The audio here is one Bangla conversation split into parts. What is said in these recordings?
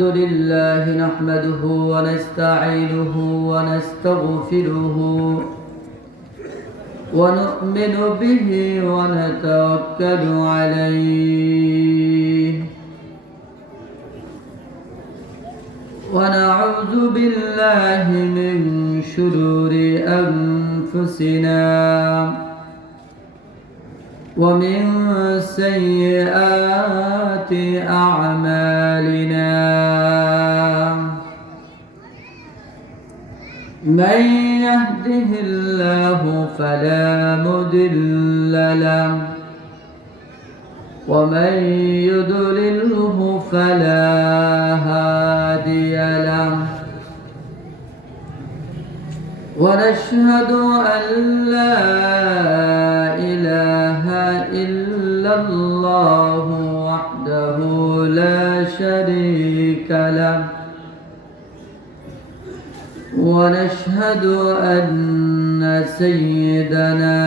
الحمد لله نحمده ونستعينه ونستغفره ونؤمن به ونتوكل عليه ونعوذ بالله من شرور أنفسنا ومن سيئات أعمالنا من يهده الله فلا مضل له ومن يضلله فلا هادي له ونشهد أن لا إله إلا الله وحده لا شريك له ونشهد أن سيدنا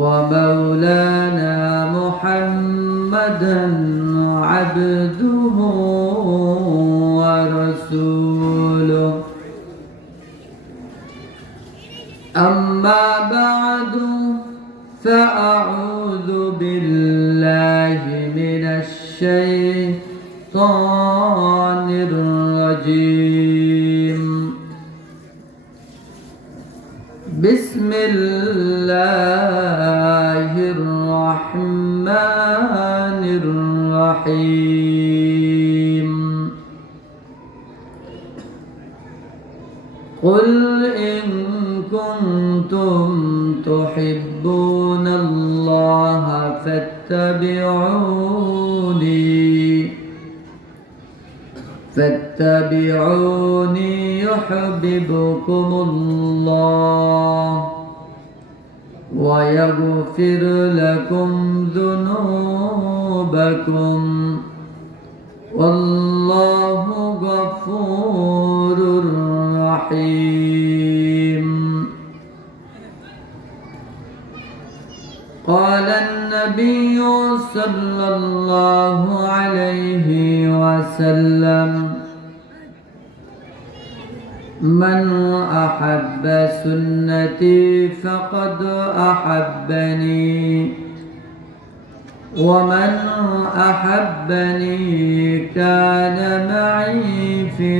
ومولانا محمدا عبده ورسوله أما بعد فأعوذ بالله من الشيطان الرجيم بسم الله الرحمن الرحيم قل إن كنتم تحبون الله فاتبعوني يحببكم الله ويغفر لكم ذنوبكم والله غفور رحيم. قال النبي صلى الله عليه وسلم من أحب سنتي فقد أحبني ومن أحبني كان معي في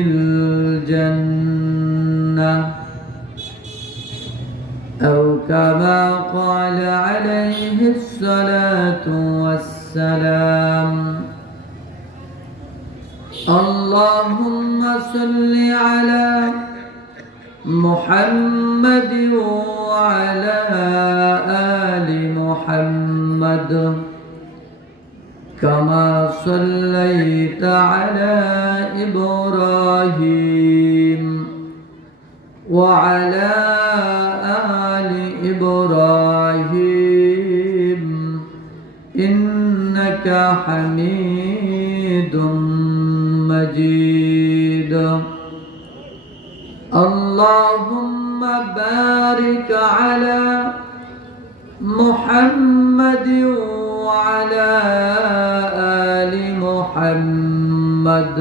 الجنة أو كما قال عليه الصلاة والسلام. اللهم صل على محمد وعلى آل محمد كما صليت على إبراهيم وعلى آل إبراهيم إنك حميد مجيد. اللهم بارك على محمد وعلى آل محمد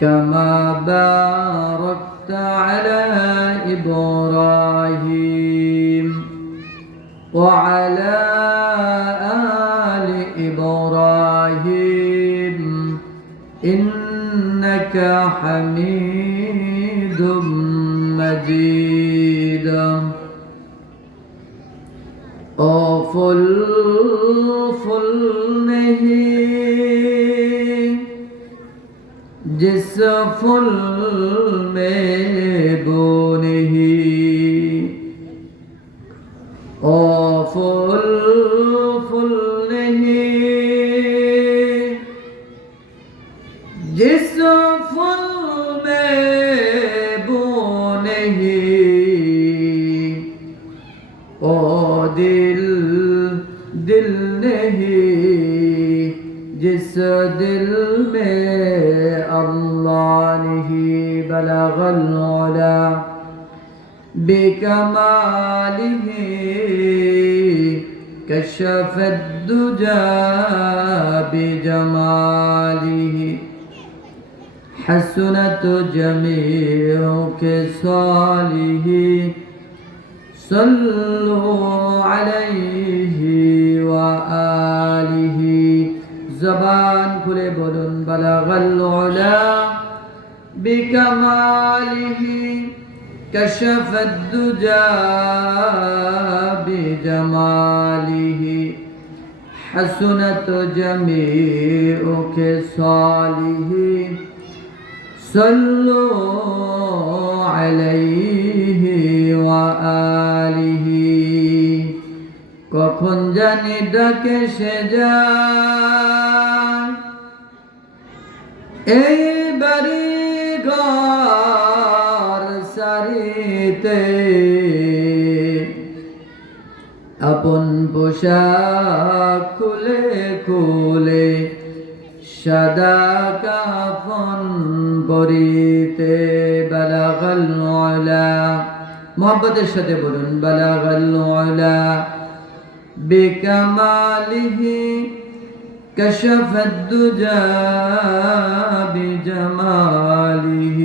كما باركت على إبراهيم وعلى آل إبراهيم إنك حميد مجيد. ফুল नहीं जिस फूल में बो नहीं ओ फूल नहीं जिस फूल में बो नहीं ओ दिल नहीं जिस दिल में अल्लाह नहीं बलगल उला بكماله كشف الدجى بجماله حسنت جميع خصاله صلوا عليه وآله زبان খুলে বলুন বালাগাল উলা بكماله كشف الدجى بجماله حسنت جميع خصاله صلوا عليه وآله কখন জানি ডাকে সে যায় এই বাড়ি ঘর সারিতে আপন পোশাক খুলে খুলে সাদা কাফন পরিতে বালাগাল উলা মোহাব্বতের সাথে বলুন বালাগাল উলা বিকামালিহি كشف الدجى بجماله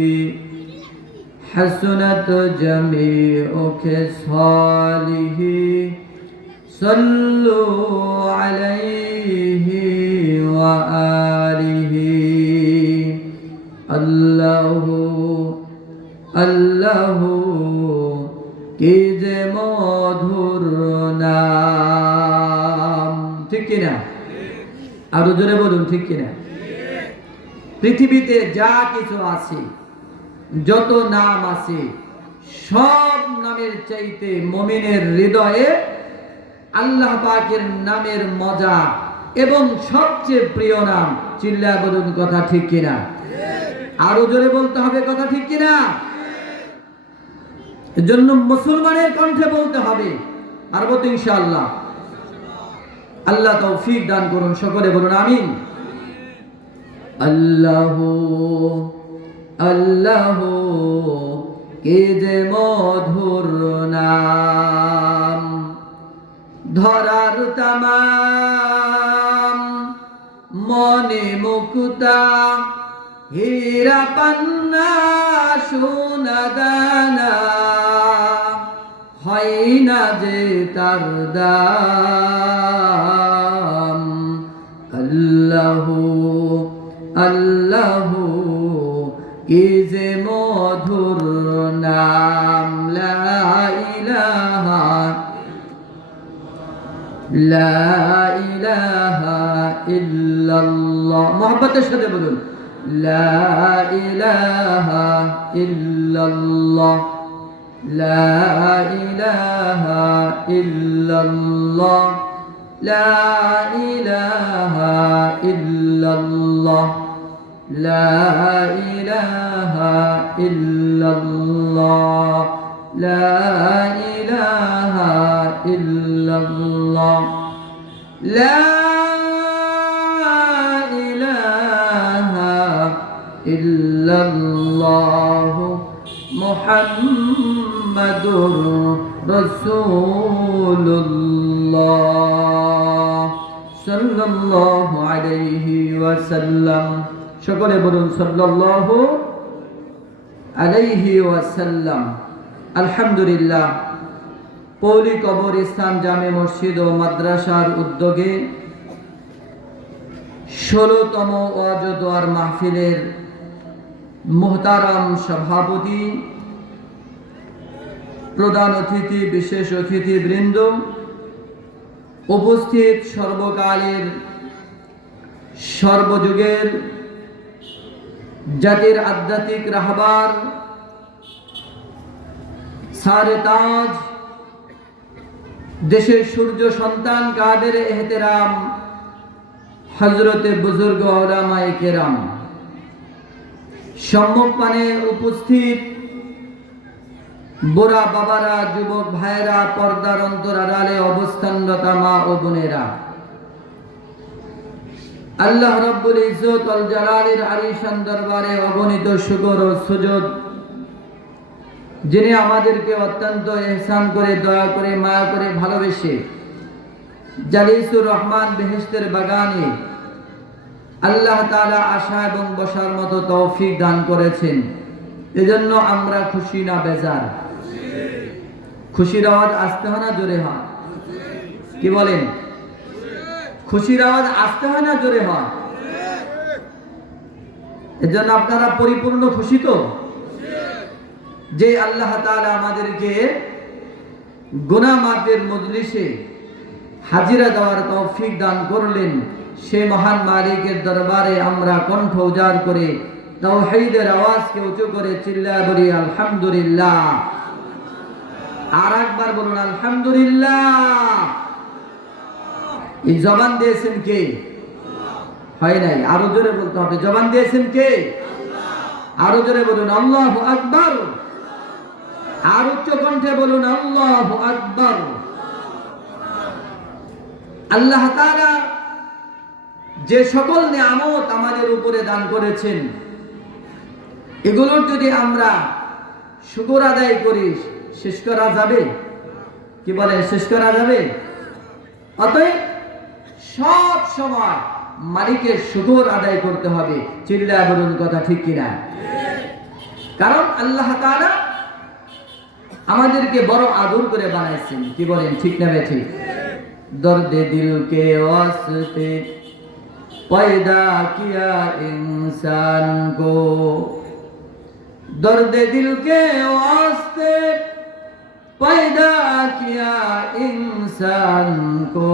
حسنت جميع خصاله صلوا عليه وآله الله الله কি যে মধুর নাম ঠিক কিনা আরো জোরে বলুন ঠিক কিনা পৃথিবীতে যা কিছু আছে যত নাম আছে সব নামের চাইতে মুমিনের হৃদয়ে আল্লাহ পাকের নামের মজা এবং সবচেয়ে প্রিয় নাম চিল্লায় বলুন কথা ঠিক কিনা আরো জোরে বলতে হবে কথা ঠিক কিনা এজন্য মুসলমানের কণ্ঠে বলতে হবে পারবো তো ইনশাআল্লাহ আল্লাহ তৌফিক দান করুন সকলে বলুন আমিন আল্লাহ আল্লাহ কি যে মধুর নাম ধরার তামাম মনে মুক্তা হীরা পান্না সোনা দানা হয় না যে তার দাম আল্লাহ আল্লাহ কি যে মধুর নাম লা ইলাহা ইল্লাল্লাহ মুহাব্বতের সাথে বলুন লা ইলাহা ইল্লাল্লাহ لا إله إلا الله لا إله إلا الله لا إله إلا الله لا إله إلا الله لا إله إلا الله মুহাম্মাদুর রাসূলুল্লাহ সাল্লাল্লাহু আলাইহি ওয়াসাল্লাম সকলে বলুন সাল্লাল্লাহু আলাইহি ওয়াসাল্লাম আলহামদুলিল্লাহ পৌলি কবরস্থান জামে মসজিদ ও মাদ্রাসার উদ্যোগে ১৬তম ওয়াজ ও দোয়ার মাহফিলের মুহতারাম সভাপতি প্রধান অতিথি বিশেষ অতিথিবৃন্দ উপস্থিত সর্বকালের সর্বযুগের জাতির আধ্যাত্মিক রাহবার সারে তাজ দেশের সূর্য সন্তান কাদের এহতেরাম হযরতে বুজুর্গ উলামায়ে কেরাম সম্মুখপানে উপস্থিত বুড়া বাবারা যুবক ভাইরা পর্দার অন্তরালে অবস্থানরত মা ও বোনেরা আল্লাহ রাব্বুল ইজ্জত ওয়াল জালালের আলিশান দরবারে অগণিত শুকর ও সুজুদ যিনি আমাদেরকে অত্যন্ত ইহসান করে দয়া করে মায়া করে ভালোবেসে জালিসুর রহমান বেহেশতের বাগানে আল্লাহ তাআলা আশা এবং বসার মতো তৌফিক দান করেছেন। এজন্য আমরা খুশি না বেজার? খুশির আওয়াজ আসতে হয় না জোরে হয়? কি বলেন? খুশির আওয়াজ আসতে হয় না জোরে হয়? এজন্য আপনারা পরিপূর্ণ খুশি তো যে আল্লাহ তাআলা আমাদেরকে গুনাহ মাফের মজলিসে হাজিরা দেওয়ার তৌফিক দান করলেন। সে মহান মালিকের দরবারে আমরা কণ্ঠ উজাড় করে তাওহীদের আওয়াজকে উঁচু করে চিল্লায়ে বলি আলহামদুলিল্লাহ। আর একবার বলুন আলহামদুলিল্লাহ। এই জবান দিয়েছেন কে? হয় নাই, আরো জোরে বলতে হবে। জবান দিয়েছেন কে? আরো জোরে বলুন আল্লাহু আকবার। আর উচ্চ কণ্ঠে বলুন আল্লাহু আকবার। আল্লাহ তাআলা যে সকল নিয়ামত আমাদের উপরে দান করেছেন, এগুলোর যদি আমরা শুকর আদায় করি, শেষ করা যাবে? কি বলে, শেষ করা যাবে? অতএব সব সময় মালিকের শুকর আদায় করতে হবে। চিল্লায় বলুন কথা ঠিক কিনা? কারণ আল্লাহ তাআলা আমাদেরকে বড় আদর করে বানাইছেন। কি বলেন, ঠিক না ঠিক? দর্দে দিল কে ওয়াস্তে पैदा किया इंसान को, दर्द दिल के वास्ते पैदा किया इंसान को,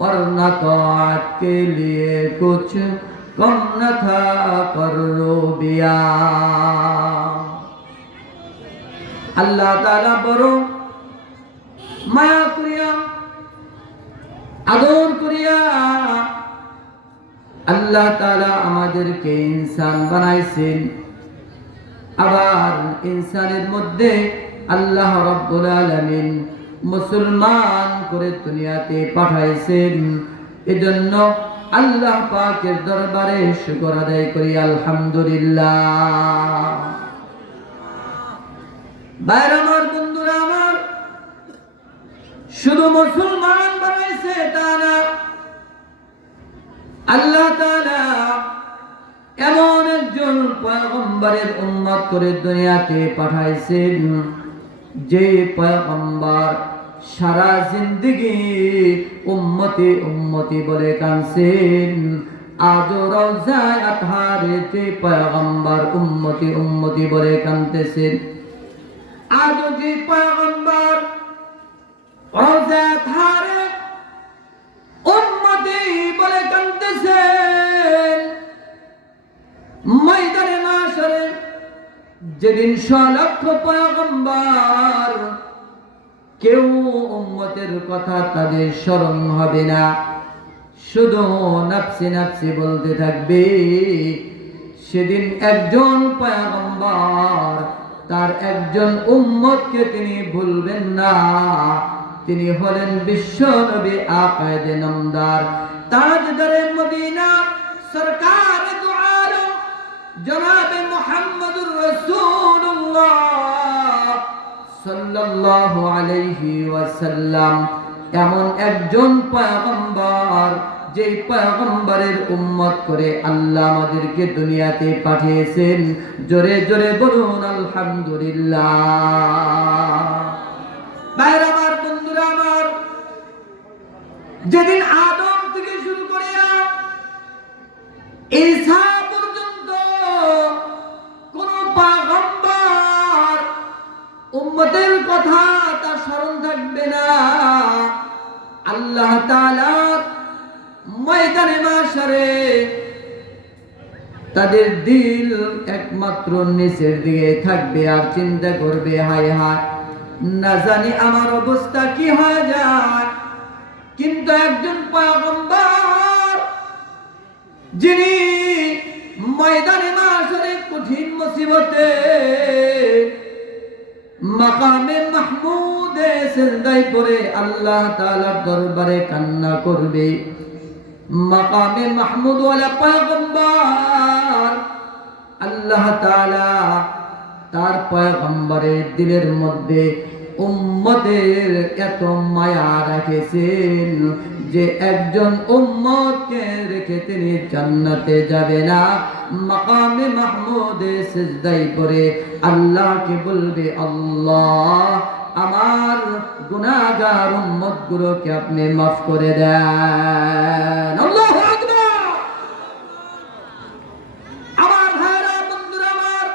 वरना तौत के लिए कुछ कम न था कर्रोबिया। अल्लाह ताला बड़ो माया करिया আদর করিয়া আল্লাহ তাআলা আমাদেরকে ইনসান বানাইছেন। আবার ইনসানের মধ্যে আল্লাহ রাব্বুল আলামিন মুসলমান করে দুনিয়াতে পাঠাইছেন। এজন্য আল্লাহ পাকের দরবারে শুকর আদায় করি আলহামদুলিল্লাহ। ভাইরা আমার, বন্ধুরা আমার, শুধু মুসলমান বানাইছে তা না, আল্লাহ তাআলা এমন একজন পয়গম্বরের উম্মত করে দুনিয়াতে পাঠাইছেন, যে পয়গম্বর সারা জিন্দেগি উম্মতি উম্মতি বলে কাঁদছেন। আজও রওজায়ে আতহারে যে পয়গম্বর উম্মতি উম্মতি বলে কাঁদতেছেন, আজও যে পয়গম্বর রওজায়ে আতহারে উম্মতি বলে কাঁদতেছেন, ময়দানে মাশরে যেদিন 100 লক্ষ পয়গম্বর, কেউ উম্মতের কথা তাদের স্মরণ হবে না, শুধু নফসি নফসি বলতে থাকবে। সেদিন একজন পয়গম্বর তার একজন উম্মতকে তিনি ভুলবেন না। তিনি হলেন বিশ্ব নবী আকায়েদে নামদার তাজদারে মদিনা সরকার দু আলম জনাবে মুহাম্মদুর রাসূলুল্লাহ সাল্লাল্লাহু আলাইহি ওয়াসাল্লাম। এমন একজন পয়গম্বর, যে পয়গম্বরের উম্মত করে আল্লাহ আমাদেরকে দুনিয়াতে পাঠিয়েছেন। জোরে জোরে বলুন আলহামদুলিল্লাহ। ভাইরা আমার, বন্ধুরা আমার, যেদিন আদম থেকে শুরু করে ঈসা পর্যন্ত কোন পয়গম্বর উম্মতের কথা তার স্মরণ থাকবে না। আল্লাহ তাআলা ময়দানে মাশরে তাদের দিল একমাত্র নিচের দিকে থাকবে আর চিন্তা করবে, হায় হায় না জানি আমার অবস্থা কি হয়ে যায়। কিন্তু একজন পয়গম্বর, যিনি ময়দানে মাশরে কঠিন মুসিবতে মাকামে মাহমুদে সিজদায় পড়ে আল্লাহ তাআলার দরবারে কান্না করবে, মাকামে মাহমুদ ওয়ালা পয়গম্বর আল্লাহ তাআলা তার পয়গম্বরের দিলের মধ্যে উম্মতের এত মায়া রাখেছেন যে একজন উম্মতকে রেখে তিনি জান্নাতে যাবে না। মাকামে মাহমুদে সিজদায় পড়ে আল্লাহকে বলবে, আল্লাহ আমার গুনাহগার উম্মতগুলোকে আপনি মাফ করে দেন। আল্লাহু আকবার। আমার ভাইরা, বন্ধুরা আমার,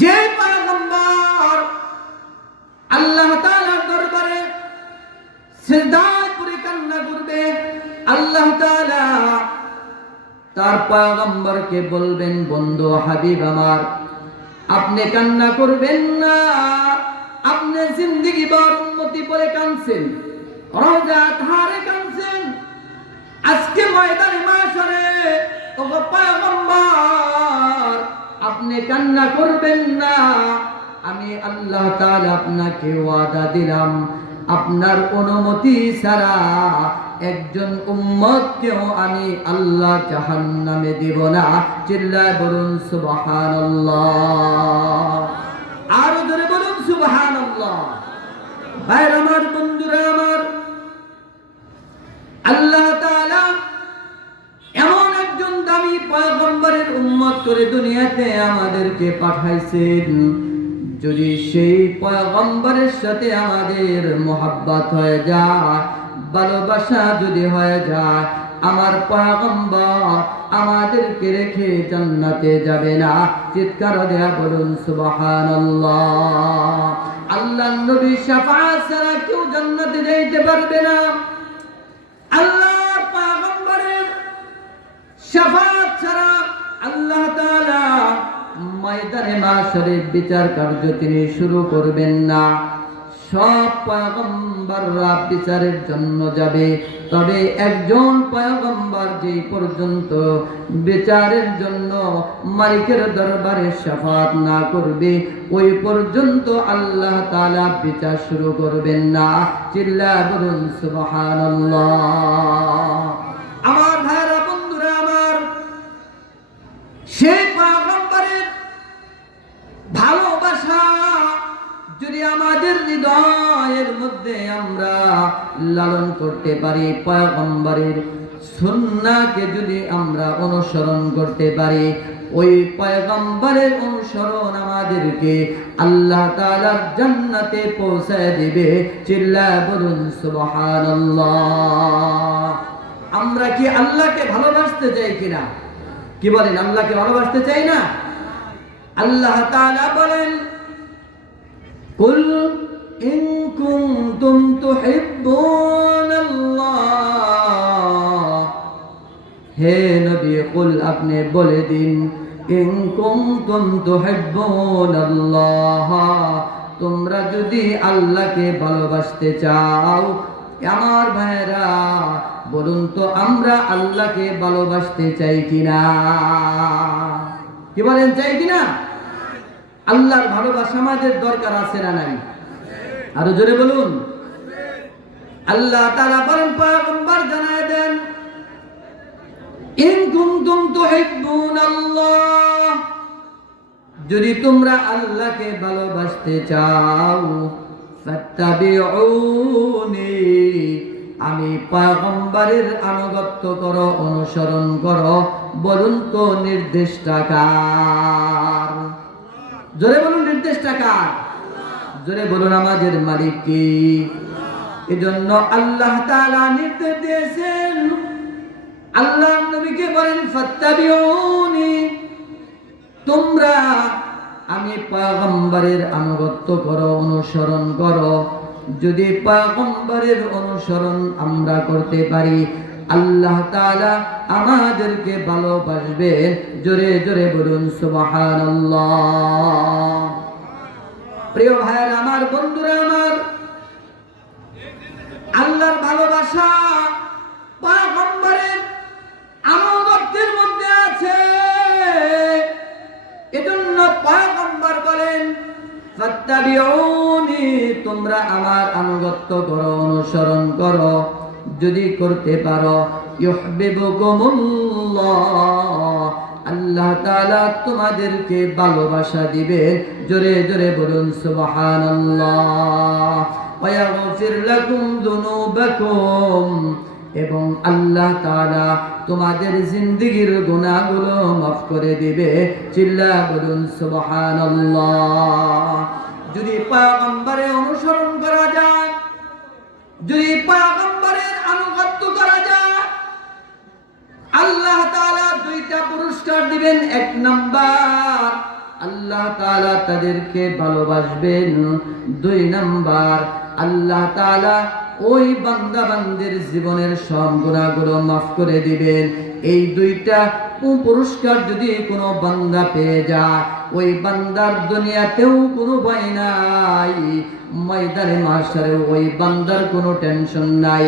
যে পয়গম্বর আল্লাহ তাআলার দরবারে সিজদায় পড়ে কান্না করবে, আল্লাহ তাআলা তার পয়গম্বরকে বলবেন, বন্ধু হাবিব আমার, আপনি কান্না করবেন না। আপনি জিন্দেগি ভর উম্মতি বলে কাঁদছেন, রওজা ধারে কাঁদছেন, আজকে ময়দানে মাশরে ওগো পয়গম্বর আপনি কান্না করবেন না। আমি আল্লাহ তাআলা আপনাকে ওয়াদা দিলাম, আপনার অনুমতি ছাড়া একজন উম্মতকেও আমি আল্লাহ জাহান্নামে দেব না। চিল্লায় বলুন সুবহানাল্লাহ। আরো জোরে বলুন সুবহানাল্লাহ। ভাইরা আমার, বন্ধুরা আমার, আল্লাহ তাআলা এমন একজন দামি পয়গম্বরের উম্মত করে দুনিয়াতে আমাদেরকে পাঠাইছেন, যদি সেই পয়গম্বরের সাথে আমাদের মোহাব্বত হয়ে যায়, ভালোবাসা যদি হয়ে যায়, আমার পয়গম্বর আমাদেরকে রেখে জান্নাতে যাবে না। চিৎকার দেয়া বলুন সুবহানাল্লাহ। আল্লাহর নবী শাফাআত ছাড়া কেউ জান্নাতে যাইতে পারবে না। আল্লাহর পয়গম্বরের শাফাআত ছাড়া আল্লাহ তাআলা ময়দানে মাশরে বিচার কার্য তিনি শুরু করবেন না। সব পয়গম্বররা বিচারের জন্য যাবে, তবে একজন পয়গম্বর যেই পর্যন্ত বিচারের জন্য মালিকের দরবারে শাফাত না করবে, ওই পর্যন্ত আল্লাহ তাআলা বিচার শুরু করবেন না। চিল্লায় বলুন সুবহানাল্লাহ। আমার ভাইরা, বন্ধুরা আমার, সেই পয়গম্বরের ভালোবাসা যদি আমাদের হৃদয়ের মধ্যে আমরা লালন করতে পারি, পয়গম্বরের সুন্নাহকে যদি আমরা অনুসরণ করতে পারি, ওই পয়গম্বরের অনুসরণ আমাদেরকে আল্লাহ তাআলার জান্নাতে পৌঁছায় দিবে। চিল্লায় বলুন সুবহানাল্লাহ। আমরা কি আল্লাহকে ভালোবাসতে চাই কিনা? কি বলেন, আল্লাহকে ভালোবাসতে চাই না? আল্লাহ তাআলা বলেন, কুল ইন কুনতুম তুহিব্বুনাল্লাহ, হে নবী কুল আপনি বলে দিন, ইন কুনতুম তুহিব্বুনাল্লাহ, তোমরা যদি আল্লাহকে ভালোবাসতে চাও। আমার ভাইরা, বলুন তো আমরা আল্লাহকে ভালোবাসতে চাই কিনা? কি বলেন, চাই কিনা? আল্লাহর ভালোবাসা আমাদের দরকার আছে না নাই? আরো জোরে বলুন। আল্লাহ তাআলা বলেন, পয়গম্বর জানায় দেন, ইন কুনতুম তুহিব্বুনাল্লাহ, যদি তোমরা আল্লাহকে ভালোবাসতে চাও, ফাত্তাবিউনি, আমি পয়গম্বরের আনুগত্য করো, অনুসরণ করো। বলুন তো নির্দেশটা কার? জোরে বলুন, নির্দেশটা কার? জোরে বলুন, আমাদের মালিক কি? এজন্য আল্লাহ তাআলা নির্দেশ দিয়েছেন, আল্লাহ নবীকে বলেন, ফাত্তাবিউনি, তোমরা আমি পয়গম্বরের আনুগত্য করো, অনুসরণ করো। যদি পয়গম্বরের অনুসরণ আমরা করতে পারি, আল্লাহ তাআলা আমাদেরকে ভালোবাসবেন। জোরে জোরে বলুন সুবহানাল্লাহ। প্রিয় ভাইরা আমার, বন্ধুরা আমার, আল্লাহর ভালোবাসা পয়গম্বরের আনুগত্যের মধ্যে আছে। এজন্য পয়গম্বর বলেন, ফাত্তাবিউনি, তোমরা আমার আনুগত্য করো, অনুসরণ করো। যদি করতে পারো, ইউহিব্বুকুমুল্লাহ, আল্লাহ তাআলা তোমাদেরকে ভালোবাসা দিবেন। জোরে জোরে বলুন সুবহানাল্লাহ। ওয়া ইয়াগফির লাকুম যুনুবাকুম, এবং আল্লাহ তাআলা তোমাদের জিন্দেগীর গুনাহগুলো মাফ করে দিবে। চিল্লা বলুন সুবহানাল্লাহ। যদি পয়গম্বরের অনুসরণ করা যায়, যদি পয়গম্বরের আনুগত্য করা যায়, আল্লাহ তাআলা দুইটা পুরস্কার দিবেন। এক নাম্বার, আল্লাহ তাআলা তাদেরকে ভালোবাসবেন। দুই নাম্বার, আল্লাহ তাআলা ওই বান্দা বান্দির জীবনের সব গুনাহগুলো মাফ করে দিবেন। এই দুইটা পুরস্কার যদি কোনো বান্দা পেয়ে যায়, ওই বান্দার দুনিয়াতেও কোনো ভয় নাই, ময়দানে মাশারে ওই বান্দার কোনো টেনশন নাই।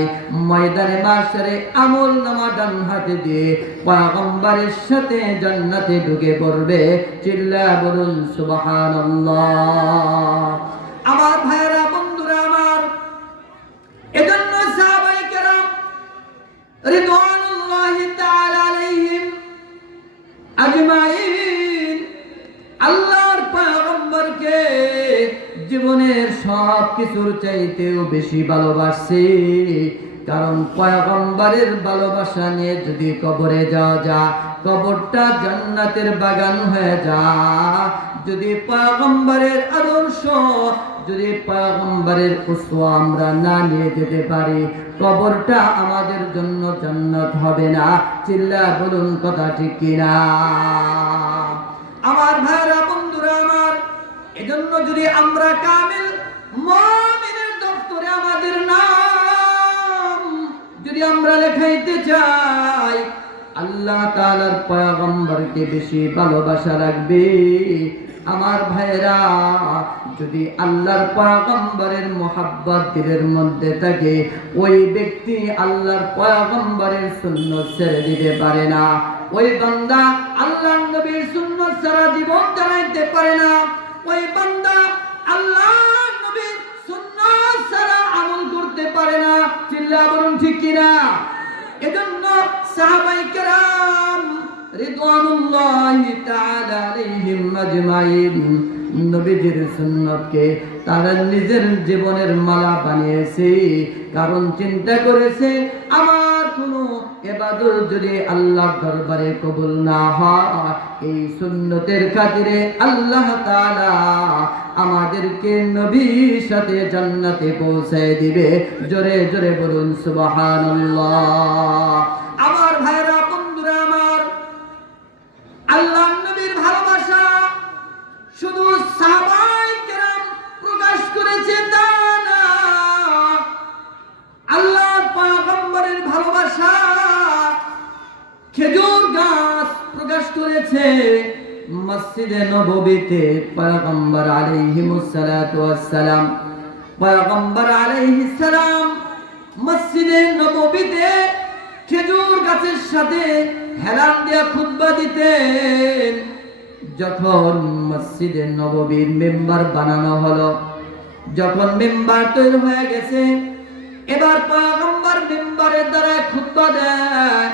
ময়দানে মাশারে আমল নামা ডান হাতে দিয়ে পয়গম্বরের সাথে জান্নাতে ঢুকে পড়বে। চিল্লা বলুন সুবহানাল্লাহ। আমার ভাইরা, বন্ধুরা আমার, এজন্য সাহাবায়ে কেরাম রিদওয়ানুল্লাহি তাআলা আলাইহিম আজমাইন আল্লাহর পয়গম্বরকে জীবনের সব কিছুর চাইতেও বেশি ভালোবাসে। কারণ পয়গম্বরের ভালোবাসা নিয়ে যদি কবরে যাওয়া যায়, কবরটা জান্নাতের বাগান হয়ে যায়। যদি পয়গম্বরের আদর্শ, যদি পয়গম্বরের উসওয়া আমরা না নিয়ে যেতে পারি, কবরটা আমাদের জন্য জান্নাত হবে না। চিল্লা বলুন কথা ঠিক কিনা? আমার ভাইরা, বন্ধুরা আমার, এজন্য যদি আমরা কামিল মুমিনের দপ্তরে আমাদের নাম যদি আমরা লেখাইতে চাই, আল্লাহ তাআলার পয়গম্বরকে বেশি ভালোবাসা রাখবে। আমার ভাইরা, যদি আল্লাহর পয়গম্বরের মুহাব্বত দিলের মধ্যে থাকে, ওই ব্যক্তি আল্লাহর পয়গম্বরের সুন্নাত ছেড়ে দিতে পারে না। ওই বান্দা আল্লাহর নবীর সুন্নাত ছাড়া জীবন চালাইতে পারে না। ওই বান্দা আল্লাহর নবীর সুন্নাত ছাড়া আমল করতে পারে না। চিল্লা বলুন ঠিক কিনা? এজন্য সাহাবায়ে কেরাম রিদওয়ানুল্লাহি তাআলা আলাইহিম আজমাইন নবীজির সুন্নাতকে তারা নিজের জীবনের মালা বানিয়েছে। কারণ চিন্তা করেছে, আমার কোনো ইবাদত যদি আল্লাহর দরবারে কবুল না হয়, এই সুন্নতের খাতিরে আল্লাহ তাআলা আমাদেরকে নবীর সাথে জান্নাতে পৌঁছায় দিবে। জোরে জোরে বলুন সুবহানাল্লাহ। আমার ভাইরা, বন্ধুরা আমার, আল্লাহর নবীর ভালোবাসা শুধু সাহাবায়ে কেরাম প্রকাশ করেছে তা না, আল্লাহর পয়গম্বরের ভালোবাসা খেজুর গাছ প্রকাশ করেছে মসজিদে নববীতে। পয়গম্বর আলাইহিমুস সালাতু ওয়াস সালাম, পয়গম্বর আলাইহিস সালাম মসজিদে নববীতে খেজুর গাছের সাথে হেলান দিয়া খুতবা দিতেন। যখন মসজিদে নববীর মেম্বার বানানো হলো, যখন মেম্বার তৈরি হয়ে গেছে, এবার পয়গম্বর মেম্বারের দ্বারা খুতবা দেয়।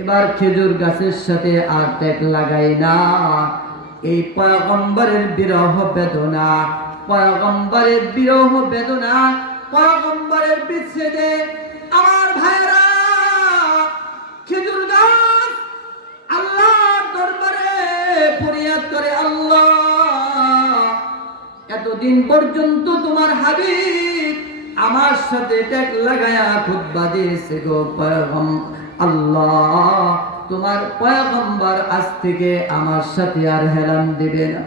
এবার খেজুর গাছের সাথে আর ট্যাগ লাগাই না। এই পয়গম্বরের বিরহ বেদনা, পয়গম্বরের বিরহ বেদনা, পয়গম্বরের বিচ্ছেদে আমার ভাইরা খেজুর গাছ আল্লাহর দরবারে ফরিয়াদ করে, আল্লাহ, এতদিন পর্যন্ত তোমার হাবিব আমার সাথে ট্যাগ লাগায়া খুতবা দিয়েছে গো আল্লাহ, তোমার পয়গম্বর আজ থেকে আমার সাথে আর হেলান দিবে না।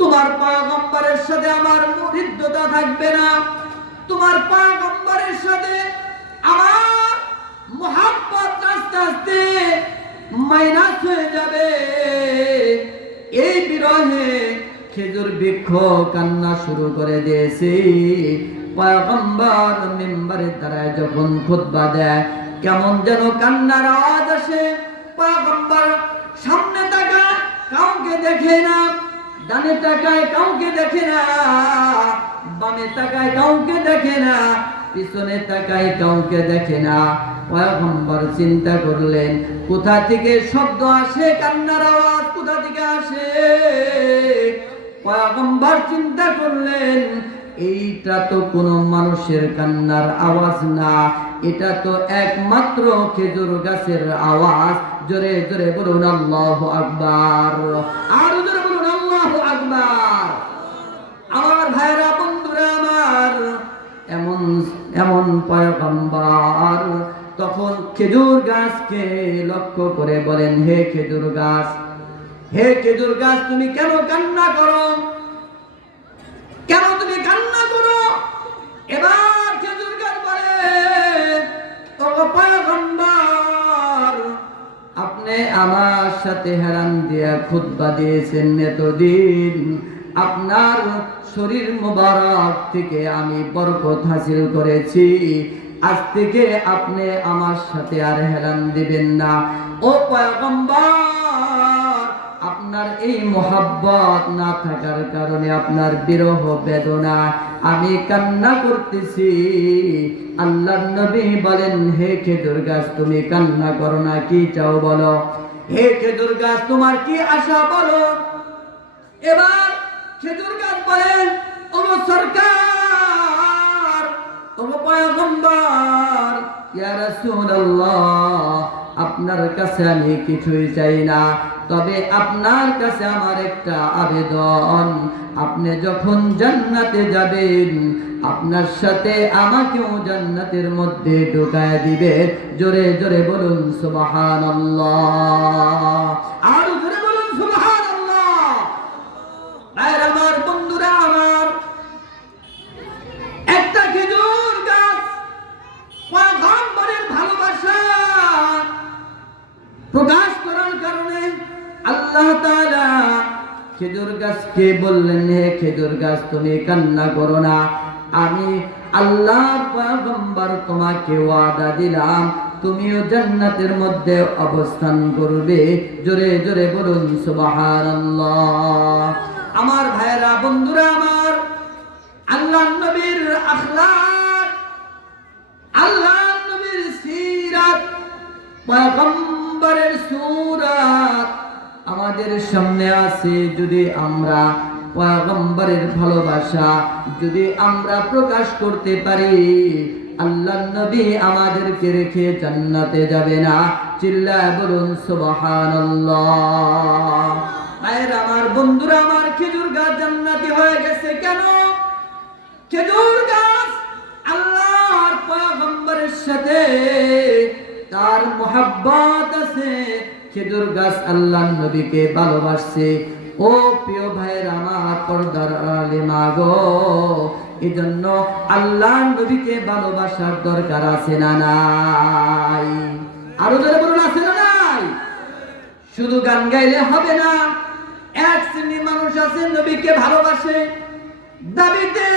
তোমার পয়গম্বরের সাথে আমার মুরিদতা থাকবে না। তোমার পয়গম্বরের সাথে আমার মুহাব্বত আস্তে আস্তে মাইনাস হয়ে যাবে। এই বিরহে খেজুর বৃক্ষ কান্না শুরু করে দিয়েছে। পয়গম্বর মিম্বারের দ্বারা যখন খুতবা দেয়, কেমন যেন কান্নার আওয়াজ আসে। পয়গম্বর সামনে তাকায়, কাউকে দেখে না। ডানে তাকায়, কাউকে দেখে না। বামে তাকায়, কাউকে দেখে না। পিছনে তাকায়, কাউকে দেখে না। পয়গম্বর চিন্তা করলেন কোথা থেকে শব্দ আসে, কান্নার আওয়াজ কোথা থেকে আসে। পয়গম্বর চিন্তা করলেন এইটা তো কোনো মানুষের কান্নার আওয়াজ না, এটা তো একমাত্র খেজুর গাছের আওয়াজ। জোরে জোরে বলুন আল্লাহু আকবার, আর জোরে বলুন আল্লাহু আকবার। আমার ভাইরা বন্ধুরা আমার, এমন এমন পয়গম্বর তখন খেজুর গাছকে লক্ষ্য করে বলেন, হে খেজুর গাছ, হে খেজুর গাছ, তুমি কেন কান্না করো, কেন তুমি কান্না করো? এবার খেজুর গাছ বলে, ও পয়গম্বর, আপনি আমার সাথে হেরান দিয়া খুতবা দিয়েছেন এতদিন, আপনার শরীর মোবারক থেকে আমি বরকত হাসিল করেছি, আজ থেকে আপনি আমার সাথে আর হেরান দিবেন না। ও পয়গম্বর, আপনার এই মোহাব্বত না থাকার কারণে আপনার বিরহ বেদনা আমি কান্না করতেছি। আল্লাহর নবী বলেন, হে খেজুর গাছ, তুমি কান্না করো না, কি চাও বলো? হে খেজুর গাছ, তোমার কি আশা বলো? এবার খেজুর গাছ বলেন, ও সরকার, ও পয়গম্বর, ইয়া রাসূলুল্লাহ, আপনার কাছে আমি কিছুই চাই না, তবে আপনার কাছে আমার একটা আবেদন, আপনি যখন জান্নাতে যাবেন আপনার সাথে আমাকেও জান্নাতের মধ্যে ঢুকায় দিবে। জোরে জোরে বলুন সুবহানাল্লাহ, আর জোরে বলুন সুবহানাল্লাহ। ভাইরা আমার, বন্ধুরা আমার, একটা খেজুর গাছ পয়গম্বরের ভালোবাসা প্রকাশ করার কারণে আল্লাহ তাআলা খেজুর গাছকে বললেন, হে খেজুর গাছ, তুমি কান্না করো না, আমি আল্লাহ পয়গম্বর তোমাকে ওয়াদা দিলাম তুমিও জান্নাতের মধ্যে অবস্থান করবে। জোরে জোরে বলুন সুবহানাল্লাহ। আমার ভাইরা বন্ধুরা আমার, আল্লাহর নবীর আখলাক, আল্লাহর নবীর সিরাত, পয়গম্বরের সূরাত আমাদের সামনে আছে। যদি আমরা পয়গম্বরের ভালোবাসা যদি আমরা প্রকাশ করতে পারি, আল্লাহর নবী আমাদেরকে রেখে জান্নাতে যাবে না। চিল্লায় বলুন সুবহানাল্লাহ। ভাইরা আমার, বন্ধুরা আমার, খেজুর গাছ জান্নাতি হয়ে গেছে কেন? খেজুর গাছ আল্লাহর পয়গম্বরের সাথে তার মোহাব্বত আছে, খেজুর গাছ আল্লাহর নবীকে ভালোবাসছে। ও প্রিয় ভাইয়ের আমার, পর্দার আলেমা গো, এজন্য আল্লাহর নবীকে ভালোবাসার দরকার আছে না নাই? আরো জোরে বলুন, আছে না নাই? শুধু গান গাইলে হবে না। এক শ্রেণীর মানুষ আছে নবীকে ভালোবাসে, দাবিতে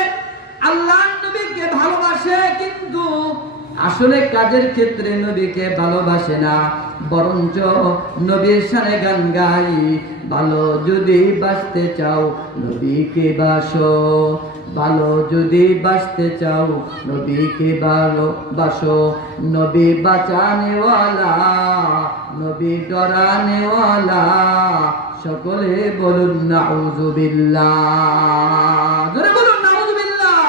আল্লাহর নবীকে ভালোবাসে, কিন্তু আসলে কাজের ক্ষেত্রে নবীকে ভালোবাসে না, বরঞ্চ নবীর শানে গান গাই। ভালো যদি বাসতে চাও নবীকে বাসো, ভালো যদি বাসতে চাও নবীকে ভালোবাসো। নবী বাঁচানেওয়ালা, নবী ডরানেওয়ালা, সকলে বলুন নাউযুবিল্লাহ। জোরে বলুন নাউযুবিল্লাহ।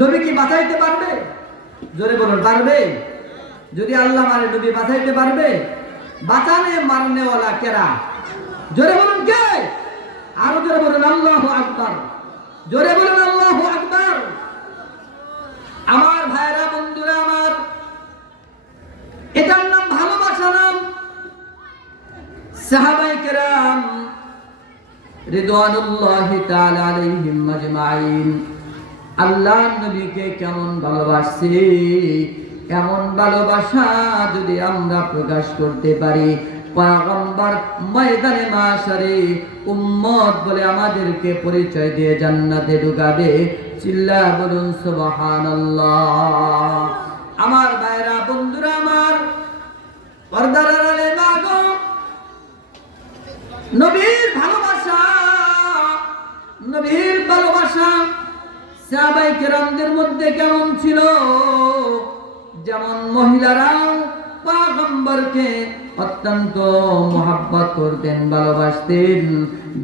নবী কি বাঁচাইতে পারবে? জোরে বলুন, পারবে? যদি আল্লাহ মারে নবী বাঁচাইতে পারবে? বাঁচানে মারনেওয়ালা কেরা? জোরে বলুন কে? আরো জোরে বলুন আল্লাহু আকবার। জোরে বলুন আল্লাহু আকবার। আমার ভাইরা বন্ধুরা আমার, এটার নাম ভালোবাসা, নাম সাহাবায়ে কেরাম রিদওয়ানুল্লাহি তাআলা আলাইহিম আজমাইন আল্লাহর নবীকে কেমন ভালোবাসছে, এমন ভালোবাসা যদি আমরা প্রকাশ করতে পারি, পয়গম্বর ময়দানে মাশারে উম্মত বলে আমাদেরকে পরিচয় দিয়ে জান্নাতে ঢুকাবে। চিল্লায়া বলুন সুবহানাল্লাহ। আমার ভাইরা বন্ধুরা আমার, পর্দার আড়ালে মাগো, নবীর ভালোবাসা, নবীর ভালোবাসা সাহাবায়ে কেরামদের মধ্যে কেমন ছিল? যেমন মহিলারাও পয়গম্বরকে অত্যন্ত মহব্বত করতেন, ভালোবাসতেন,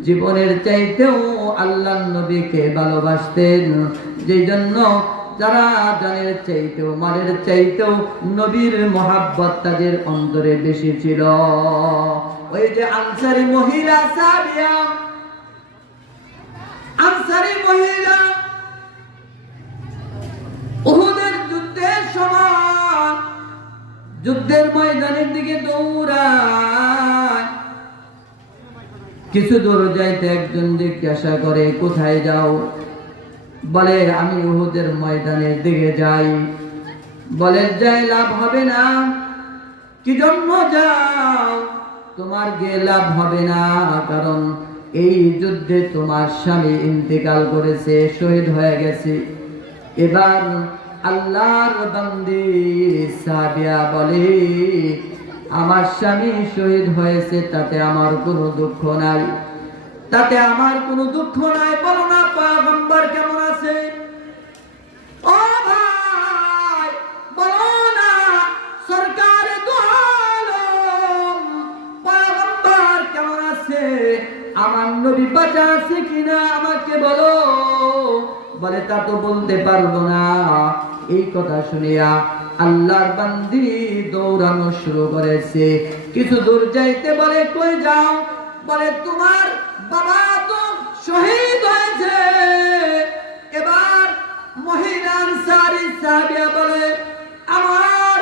জীবনের চাইতেও আল্লাহর নবীকে ভালোবাসতেন। যেই জন্য যারা জানের চাইতেও মালের চাইতেও নবীর মহব্বত তাদের অন্তরে বেশি ছিল। ওই যে আনসারী মহিলা সাবিয়া, আনসারী মহিলা উহুদের যুদ্ধের সময় যুদ্ধের ময়দানের দিকে দৌড়ায়। কিছু দূর যাইতে একজন জিজ্ঞাসা করে, কোথায় যাও? বলে, আমি উহুদের ময়দানের দিকে যাই। বলে, যাই লাভ হবে না। কি জন্য যাও? তোমার গিয়ে লাভ হবে না, কারণ এই যুদ্ধে তোমার স্বামী ইন্তেকাল করেছে, শহীদ হয়ে গেছে। এবার আল্লাহর বান্দি সাবিয়া বলে, আমার স্বামী শহীদ হয়েছে, তাতে আমার কোনো দুঃখ নাই, তাতে আমার কোনো দুঃখ নাই। বলো না পয়গম্বর কেমন আছে? ও ভাই, বলো না সরকারে দু আলম পয়গম্বর কেমন আছে? আমার নবী বাঁচা আছে কিনা আমাকে বলো। বলে, তা তো বলতে পারবো না। এই কথা শুনিয়া আল্লাহর বান্দি দৌড়ানো শুরু করেছে। কিছু দূর যাইতে বলে, কই যাও? বলে, তোমার বাবা তো শহীদ হয়েছে। এবার মহিলা আনসারী সাহাবিয়া বলে, আমার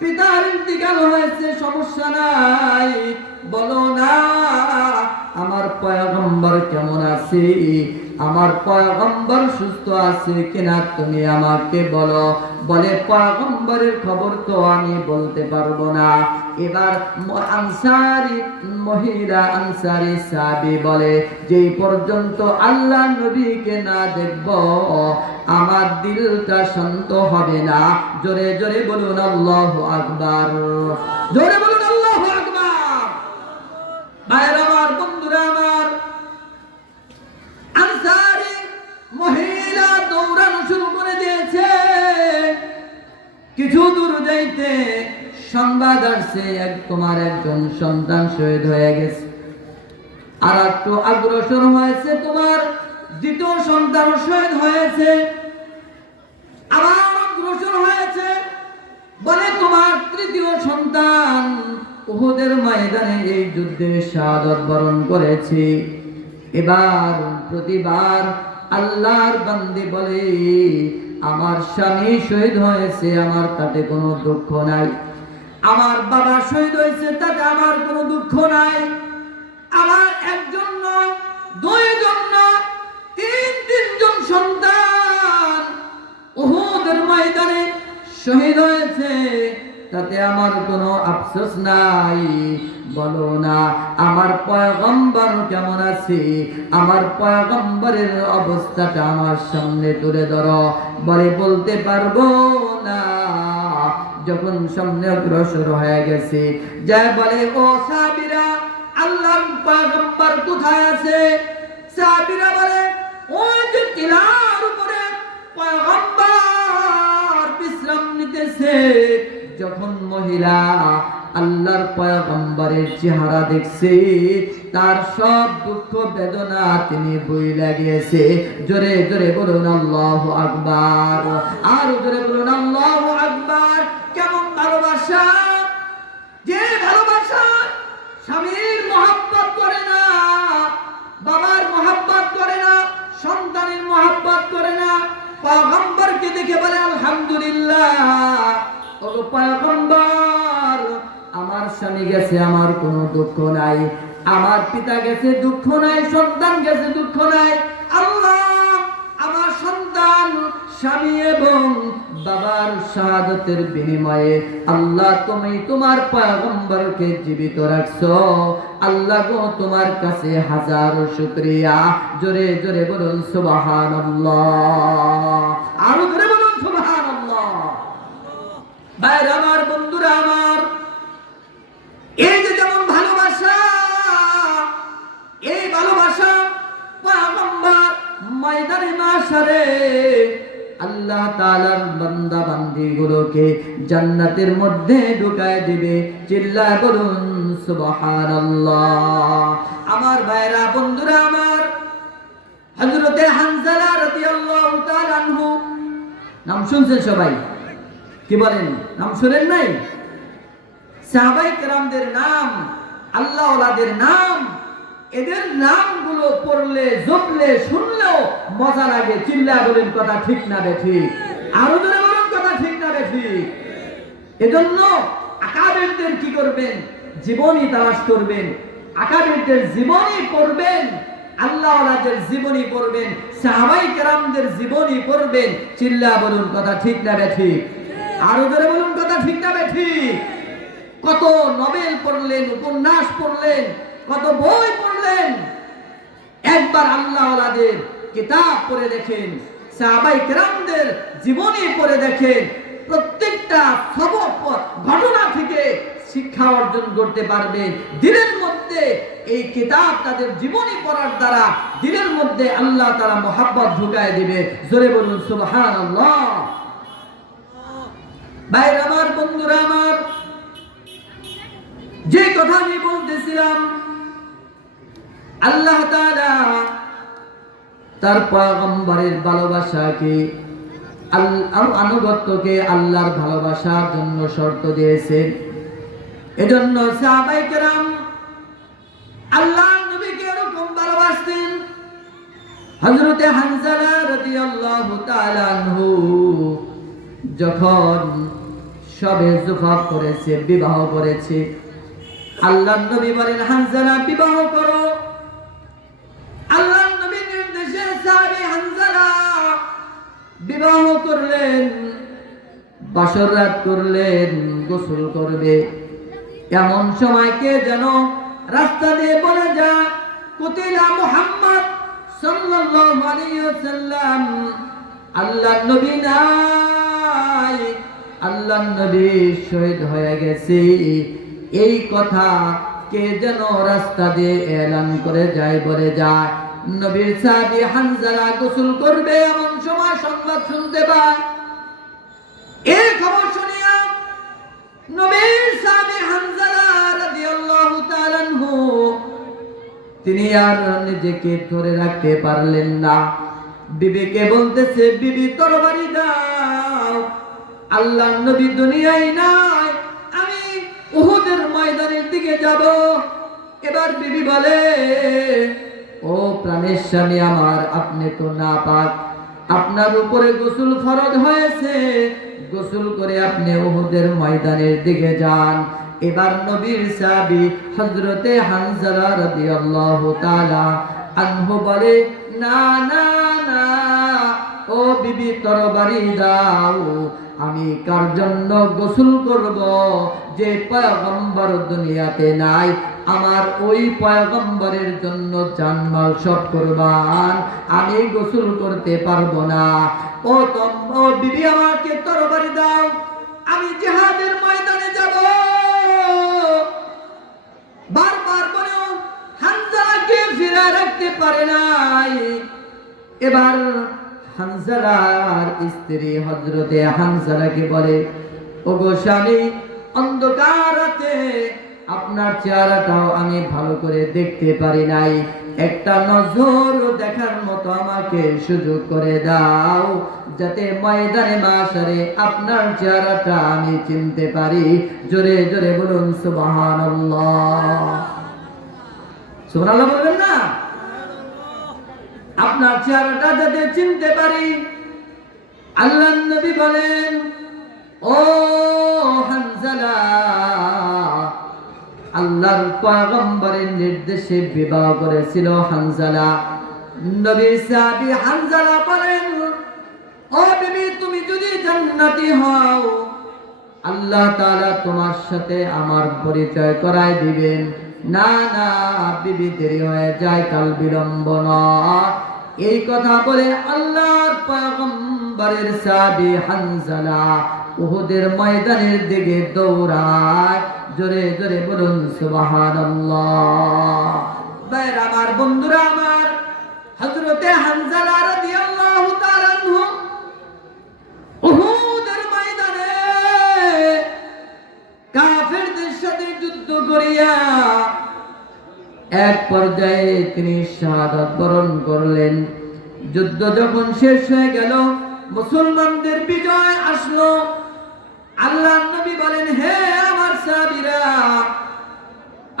পিতার ইন্তিকাল হয়েছে, সমস্যা নাই, বলো না আমার পয়গম্বর কেমন আছে, আমার পয়গম্বর সুস্থ আছে কিনা তুমি আমাকে বলো। বলে, পয়গম্বরের খবর তো আমি বলতে পারবো না। এবার আনসারী মহিলা আনসারী সাহাবী বলে, যেই পর্যন্ত আল্লাহ নবীকে না দেখব আমার দিলটা শান্ত হবে না। জোরে জোরে বলুন আল্লাহু আকবার, জোরে বলুন আল্লাহু আকবার। ভাইরা আমার, বন্ধুরা আমার, আনসারী মহিলা দৌড়ানো শুরু করে দিয়েছে। কিছু দূর যাইতে সংবাদ আসছে, তোমার একজন সন্তান শহীদ হয়ে গেছে। আর একটু অগ্রসর হয়েছে, তোমার দ্বিতীয় সন্তান শহীদ হয়েছে। আবার অগ্রসর হয়েছে, বলে তোমার তৃতীয় সন্তান উহুদের ময়দানে এই যুদ্ধে শাহাদাত বরণ করেছে। এবার প্রতিবার আল্লাহর বান্দি বলে, আমার স্বামী শহীদ হয়েছে, আমার তাতে কোনো দুঃখ নাই। আমার বাবা শহীদ হয়েছে, তাতে আমার কোনো দুঃখ নাই। আমার একজন নয়, দুইজন নয়, তিনজন সন্তান উহুদের ময়দানে শহীদ হয়েছে, তাতে আমার কোনো আফসোস নাই। বলো না আমার পয়গম্বর কেমন আছে? আমার পয়গম্বরের অবস্থাটা আমার সামনে তুলে ধরো। বলে, বলতে পারবো না। যখন সামনে অগ্রসর হয়ে গেছে, যা বলে, ও সাহাবীরা, আল্লাহর পয়গম্বর কোথায় আছে? সাহাবীরা বলে, ওই যে টিলার উপরে পয়গম্বর বিশ্রাম নিতেছে। যখন মহিলা আল্লাহর পয়গম্বরের চেহারা দেখছে, তার সব দুঃখ বেদনা তিনি ভুলে গিয়েছে। জোরে জোরে বলুন আল্লাহু আকবার, আর জোরে বলুন আল্লাহু আকবার। কেমন ভালোবাসা! যে ভালোবাসা স্বামীর মহব্বত করে না, বাবার মহব্বত করে না, সন্তানের মহব্বত করে না, পয়গম্বরকে দেখে বলে আলহামদুলিল্লাহ, ও পয়গম্বর, আমার স্বামী গেছে, আমার কোনো দুঃখ নাই, আমার পিতা গেছে, দুঃখ নাই, সন্তান গেছে, দুঃখ নাই। আল্লাহ, আমার সন্তান, স্বামী এবং বাবার শাহাদাতের বিনিময়ে আল্লাহ তুমি তোমার পয়গম্বরকে জীবিত রাখছো। আল্লাহ গো, তোমার কাছে হাজারো শুকরিয়া। জোরে জোরে বলুন সুবহানাল্লাহ, আরো জোরে বলুন সুবহানাল্লাহ। ভাইরা আমার, বন্ধুরা আমার, এই যে যেমন ভালোবাসা, এই ভালোবাসা পয়গম্বর ময়দানে মাশারে আল্লাহ তাআলার বান্দা বান্দীগুলোকে জান্নাতের মধ্যে ঢুকায় দিবে। চিল্লায় বলুন সুবহানাল্লাহ। আমার ভাইরা বন্ধুরা আমার, হযরতে হানজালা রাদিয়াল্লাহু তাআলা আনহু, নাম শুনছেন সবাই? কি বলেন, নাম শুনেন নাই? সাহাবায়ে কেরামদের নাম, আল্লাহ ওয়ালাদের নাম, এদের নামগুলো পড়লে জপলে শুনলেও মজা লাগে। চিল্লায় বলেন কথা ঠিক না বেঠিক? আরো জোরে বলুন কথা ঠিক না বেঠিক? এজন্য আকাবেরদের কি করবেন? জীবনী তালাশ করবেন, আকাবেরদের জীবনী পড়বেন, আল্লাহ ওয়ালাদের জীবনী পড়বেন, সাহাবায়ে কেরামদের জীবনী পড়বেন। চিল্লায় বলুন কথা ঠিক না বেঠিক? আরো জোরে বলুন কথা ঠিক না বেঠিক? কত নোবেল পড়লেন, উপন্যাস পড়লেন, কত বই পড়লেন, একবার আল্লাহ ওয়ালাদের কিতাব পড়ে দেখেন, সাহাবায়ে কেরামদের জীবনী পড়ে দেখেন। প্রত্যেকটা সবক ঘটনা থেকে শিক্ষা অর্জন করতে পারবেন। দিলের মধ্যে এই কিতাব, তাদের জীবনী পড়ার দ্বারা দিলের মধ্যে আল্লাহ তাআলা মহব্বত ঢুকায় দিবে। জোরে বলুন সুবহানাল্লাহ। ভাইরা আমার, বন্ধুরা আমার, যে কথা আমি বলতেছিলাম, আল্লাহ তাআলা তার পয়গম্বরের ভালোবাসাকে, আনুগত্যকে আল্লাহর ভালোবাসার জন্য শর্ত দিয়েছেন। এজন্য সাহাবায়ে কেরাম আল্লাহর নবীকে এরকম ভালোবাসতেন। হযরতে হানজালা রাদিয়াল্লাহু তাআলা আনহু যখন সবে জুফাফ করেছে, বিবাহ করেছে, আল্লাহর নবী বলেন, হানজালা বিবাহ করো। আল্লাহর নবীর নির্দেশে সাহাবী হানজালা বিবাহ করলেন, বাসর রাত করলেন, গোসল করবে। এমন সময় কে যেন রাস্তা দিয়ে বলে যায়, কুতিলা মুহাম্মদ সাল্লাল্লাহু আলাইহি ওয়াসাল্লাম। আল্লাহর নবী নাই, আল্লাহর নবী শহীদ হয়ে গেছে। এই কথা কে যেন রাস্তা দিয়ে এলান করে যায়, বলে যায়। নবীর সাহাবী হানজালা গোসল করবে, এমন সময় সংবাদ শুনতে পায়। এই খবর শুনিয়া নবীর সাহাবী হানজালা রাদিয়াল্লাহু তাআলা আনহু তিনি আর নিজেকে ধরে রাখতে পারলেন না। বিবিকে বলতেছে, বিবি তরবারি দাও, আল্লাহর নবী দুনিয়ায় নাই, আমি উহুদের ময়দানের দিকে যাব। এবার বিবি বলে, ও প্রাণের স্বামী আমার, আপনি তো নাপাক, আপনার উপরে গোসল ফরজ হয়েছে, গোসল করে আপনি উহুদের ময়দানের দিকে যান। এবার নবীর সাহাবী হযরতে হানজালা রাদিয়াল্লাহু তাআলা আনহু বলে, না না না, ও বিবি তরবারি দাও, আমি কার জন্য গোসল করব? যে পয়গম্বর দুনিয়াতে নাই, আমার ওই পয়গম্বরের জন্য জানমাল সব কুরবান, আমি গোসল করতে পারবো না। ও বিবি, আমাকে তরবারি দাও, আমি জিহাদের ময়দানে যাব। বারবার বলেও হানজালাকে ফিরে রাখতে পারে নাই। এবার হানজালার স্ত্রী হযরতে হানজালাকে বলে, ওগো স্বামী, অন্ধকার রাতে আপনার চেহারাটাও আমি ভালো করে দেখতে পারি নাই, একটা নজর দেখার মতো আমাকে সুযোগ করে দাও, যাতে ময়দানে মাশারে আপনার চেহারাটা আমি চিনতে পারি। জোরে জোরে বলুন সুবহানাল্লাহ। সুবহানাল্লাহ বলবেন না? আপনার চেহারাটা যাতে চিনতে পারি। আল্লাহর নবী বলেন, ও হানজালা, আল্লাহর পয়গম্বরের নির্দেশে বিবাহ করেছিল হানজালা। নবীর সাহাবী হানজালা বলেন, ও বিবি, তুমি যদি জান্নাতি হও, আল্লাহ তাআলা তোমার সাথে আমার পরিচয় করায় দিবেন। না না বিবি, দেরি হয়ে যায়, কাল বিলম্ব নয়। এই কথা বলে আল্লাহর পয়গম্বরের সাহাবী হানজালা উহুদের ময়দানের দিকে দৌড়ায়। জোরে জোরে বলুন সুবহানাল্লাহ। ভাইরা আমার, বন্ধুরা আমার, হযরতে হানজালা রাদিয়াল্লাহু তাআলা আনহু করিয়া এক পর্যায়ে তিনি শাহাদাত বরণ করলেন। যুদ্ধ যখন শেষ হয়ে গেল, মুসলমানদের বিজয় আসলো। আল্লাহর নবী বলেন, হে আমার সাহাবীরা,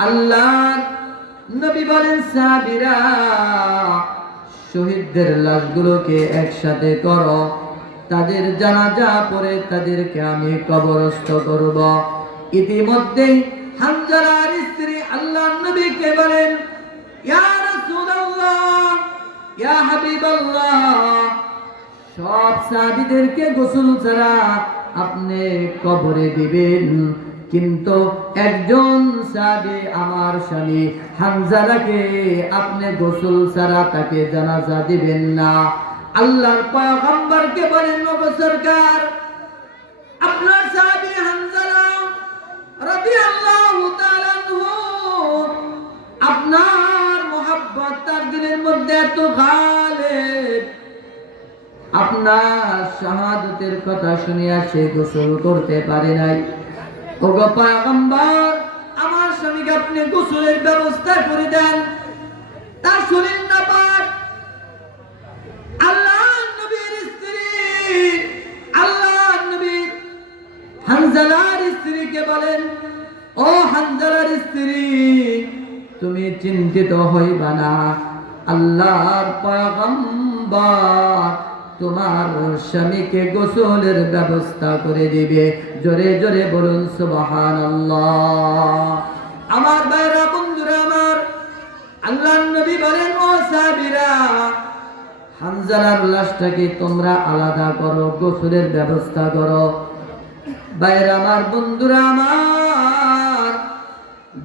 আল্লাহর নবী বলেন, সাহাবীরা, শহীদদের লাশগুলোকে একসাথে করো, তাদের জানাজা পড়ে তাদেরকে আমি কবরস্থ করব। ইতিমধ্যেই হানজালার স্ত্রী আল্লাহর নবীকে বলেন, ইয়া রাসূলুল্লাহ, ইয়া হাবিবাল্লাহ, সব সাহাবীদেরকে গোসল ছাড়া আপনি কবরে দিবেন, কিন্তু একজন সাহাবী আমার স্বামী হানজালাকে আপনি গোসল ছাড়া তাকে জানাজা দিবেন না। আল্লাহর পয়গম্বরকে বলেন, ওগো সরকার, আপনার সাহাবী হানজালা রাদিয়াল্লাহু তাআলা আনহু, আপনার মুহাব্বত তার দিলের মধ্যে এত গালিব, আপনার শাহাদাতের কথা শুনিয়া সে গোসল করতে পারে নাই। ওগো পয়গম্বর, আমার স্বামীকে আপনি গোসলের ব্যবস্থা করে দেন, তার শরীর নাপাক। আল্লাহর নবীর স্ত্রী, আল্লাহর নবী হানজালার স্ত্রীকে বলেন, ও হানজালার স্ত্রী, তুমি চিন্তিত হইবা না, আল্লাহর পয়গম্বর তোমার স্বামীকে গোসলের ব্যবস্থা করে দিবে। জোরে জোরে বলুন সুবহানাল্লাহ। আমার ভাইরা, বন্ধুরা আমার, আল্লাহর নবী বলেন, ও সাহাবীরা, হানজালার লাশটাকে তোমরা আলাদা করো, গোসলের ব্যবস্থা করো। ভাইরা আমার, বন্ধুরা আমার,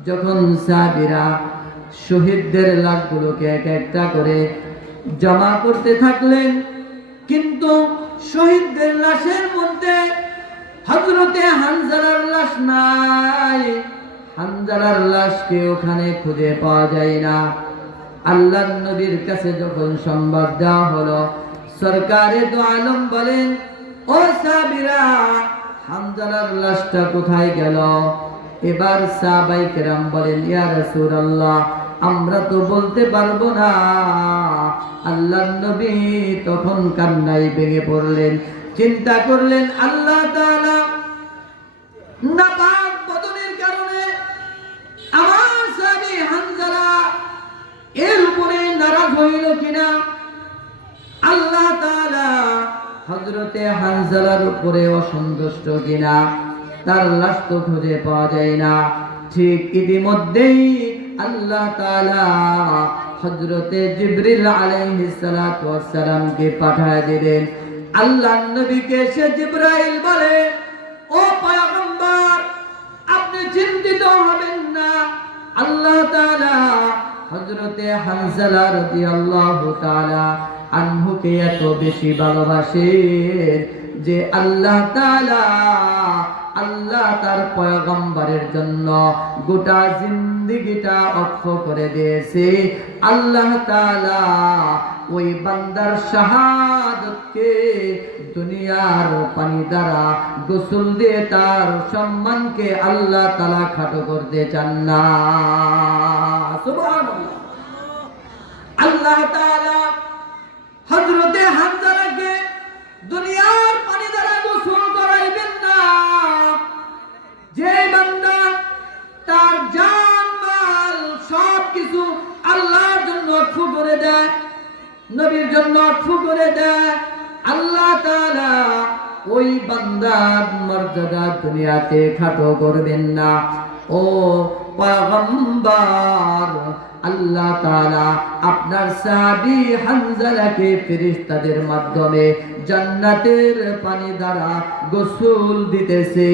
যখন সাহাবীরা শহীদদের লাশগুলোকে এক একটা করে জমা করতে থাকলেন, কিন্তু শহীদদের লাশের মধ্যে হযরতে হানজালার লাশ নাই। হানজালার লাশকে ওখানে খুঁজে পাওয়া যায় না। আল্লাহর নবীর কাছে যখন সংবাদ দেওয়া হলো, সরকারে দো আলম বলেন, ও সাহাবীরা, হানজালার লাশটা কোথায় গেল? এবার সাহাবায়ে কেরাম বলেন, ইয়া রাসূলুল্লাহ, আমরা তো বলতে পারবো না। আল্লাহর নবী তখন কান্নায় ভেঙে পড়লেন, চিন্তা করলেন, আল্লাহ তাআলা নাপাক বদনের কারণে আমার সাহাবী হানজালা এর উপরে নারাজ হইল কিনা। আল্লাহ তাআলা হযরতে হানজালার উপরে অসন্তুষ্ট কিনা, তার লাশ তো খুঁজে পাওয়া যায় না। ঠিক ইতিমধ্যেই আল্লাহ তাআলা হযরতে জিবরিল আলাইহিস সালাতু ওয়াস সালামকে পাঠিয়ে দিলেন। আল্লাহর নবীকে সে জিবরাইল বলে, ও পয়গম্বর, আপনি চিন্তিত হবেন না, আল্লাহ তাআলা হযরতে হানজালা রাদিয়াল্লাহু তাআলা আনহুকে এত বেশি ভালোবাসেন যে আল্লাহ তাআলা, আল্লাহ তার পয়গম্বরের জন্য গোটা জিন্দেগিটা ওয়াকফ করে দিয়েছে। আল্লাহ তাআলা ওই বান্দার শাহাদাতকে দুনিয়ার পানি দ্বারা গোসল দিয়ে তার সম্মানকে আল্লাহ তাআলা খাটো করতে চান না। সুবহানাল্লাহ। আল্লাহ তাআলা হযরতে হানজালাকে দুনিয়ার পানি দ্বারা গোসল করাইবেন না। যে বান্দা তার জান মাল সবকিছু আল্লাহর জন্য ওয়াকফ করে দেয়, নবীর জন্য ওয়াকফ করে দেয়, আল্লাহ তাআলা ওই বান্দার মর্যাদা দুনিয়াতে খাটো করবেন না। ও পয়গম্বর, আল্লাহ তাআলা আপনার সাহাবী হানজালাকে ফেরেশতাদের মাধ্যমে জান্নাতের পানি দ্বারা গোসল দিতেছে।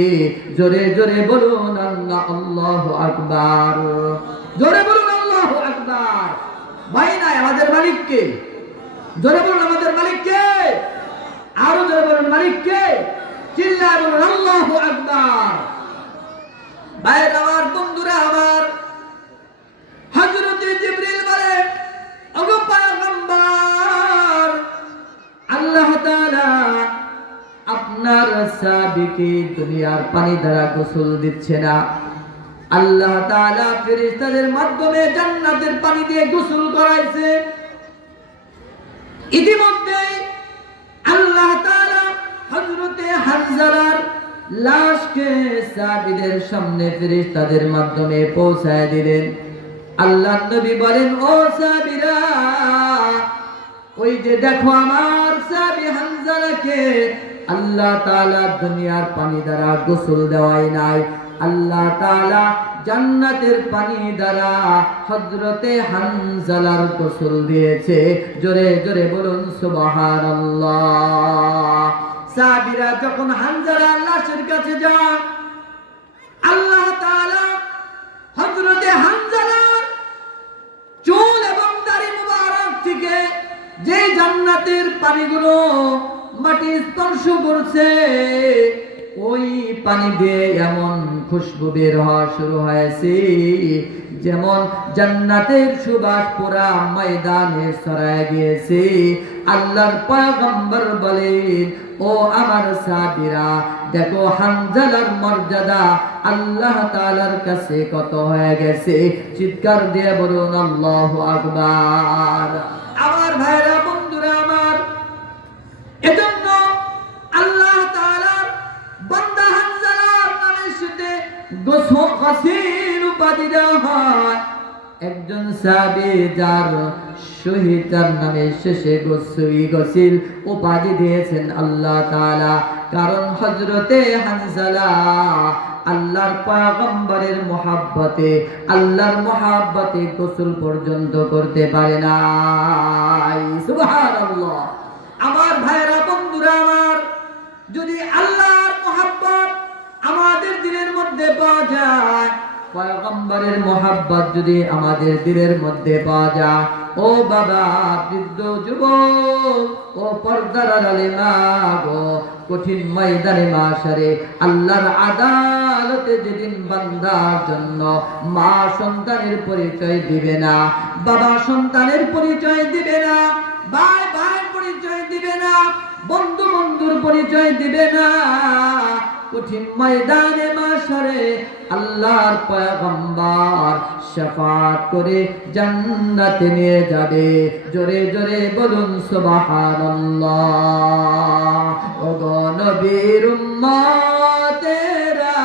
জোরে জোরে বলুন আল্লাহ, আল্লাহু আকবার। জোরে বলুন আল্লাহু আকবার। ভাই নাই, আমাদের মালিক কে? জোরে বলুন আমাদের মালিক কে? আরো জোরে বলুন মালিক কে? চিল্লায় বলুন আল্লাহু আকবার। ভাইরা আমার, বন্ধুরা আমার, হযরতে জিবরিল বলে, ওগো পয়গম্বর, আল্লাহ তাআলা আপনার সাহাবীকে দুনিয়ার পানি দ্বারা গোসল দিচ্ছে না। আল্লাহ তাআলা ফেরেশতাদের মাধ্যমে জান্নাতের পানি দিয়ে গোসল করাইছে। ইতিমধ্যে আল্লাহ তাআলা হযরতে হানজালার লাশকে সাহাবীদের সামনে ফেরেশতাদের মাধ্যমে পৌঁছায় দিলেন। আল্লাহ নবী বলেন, ও সাহাবীরা, ওই যে দেখো আমার সাহাবী হানজালাকে আল্লাহ তাআলা দুনিয়ার পানি দ্বারা গোসল দেওয়াই নাই, আল্লাহ তাআলা জান্নাতের পানি দ্বারা হযরতে হানজালার গোসল দিয়েছে। জোরে জোরে বলুন সুবহানাল্লাহ। সাহাবীরা যখন হানজালার লাশের কাছে যান, আল্লাহ তাআলা হযরতে হানজালার চুল এবং দাড়ি মুবারক থেকে যে জান্নাতের পানিগুলো মাটি স্পর্শ করছে, ওই পানি দিয়ে এমন খুশবু বের হওয়া শুরু হয়েছে যেমন জান্নাতের সুবাস পুরা ময়দানে ছড়ায় গিয়েছে। আল্লাহর পয়গম্বর বলেন, ও আমার সাহাবীরা, দেখো হানজালার মর্যাদা আল্লাহ তাআলার কাছে কত হয়ে গেছে। চিৎকার দিয়ে বলুন আল্লাহু আকবার। আমার ভাইরা, বন্ধুরা আমার, এজন্য আল্লাহ তাআলার বান্দা হানজালার নামের সাথে গোসল উপাধি দেওয়া হয়। একজন সাহাবী যার শহীদ, তার নামে শেষে গোসল উপাধি দিয়েছেন আল্লাহ তাআলা। কারণ হযরতে হানজালা আল্লাহর পয়গম্বরের মহব্বতে, আল্লাহর মহব্বতে গোসল পর্যন্ত করতে পারে নাই। সুবহানাল্লাহ। আমার ভাইরা, বন্ধুরা আমার, যদি আল্লাহর মহব্বত আমাদের দিলের মধ্যে পাওয়া যায়, পয়গম্বরের মহব্বত যদি আমাদের দিলের মধ্যে পাওয়া যায়, ও বাবা, বৃদ্ধ যুবক, ও পর্দার আড়ালে মা গো, কঠিন ময়দানে মাশারে আল্লাহর আদালতে যেদিন বান্দার জন্য মা সন্তানের পরিচয় দিবে না, বাবা সন্তানের পরিচয় দিবে না, ভাই ভাইয়ের পরিচয় দিবে না, বন্ধু বন্ধুর পরিচয় দিবে না, কঠিন ময়দানে মাশারে আল্লাহর পয়গম্বর শাফাত করে জান্নাতে নিয়ে যাবে। জোরে জোরে বলুন সুবহানাল্লাহ। ও গো নবীর উম্মতেরা,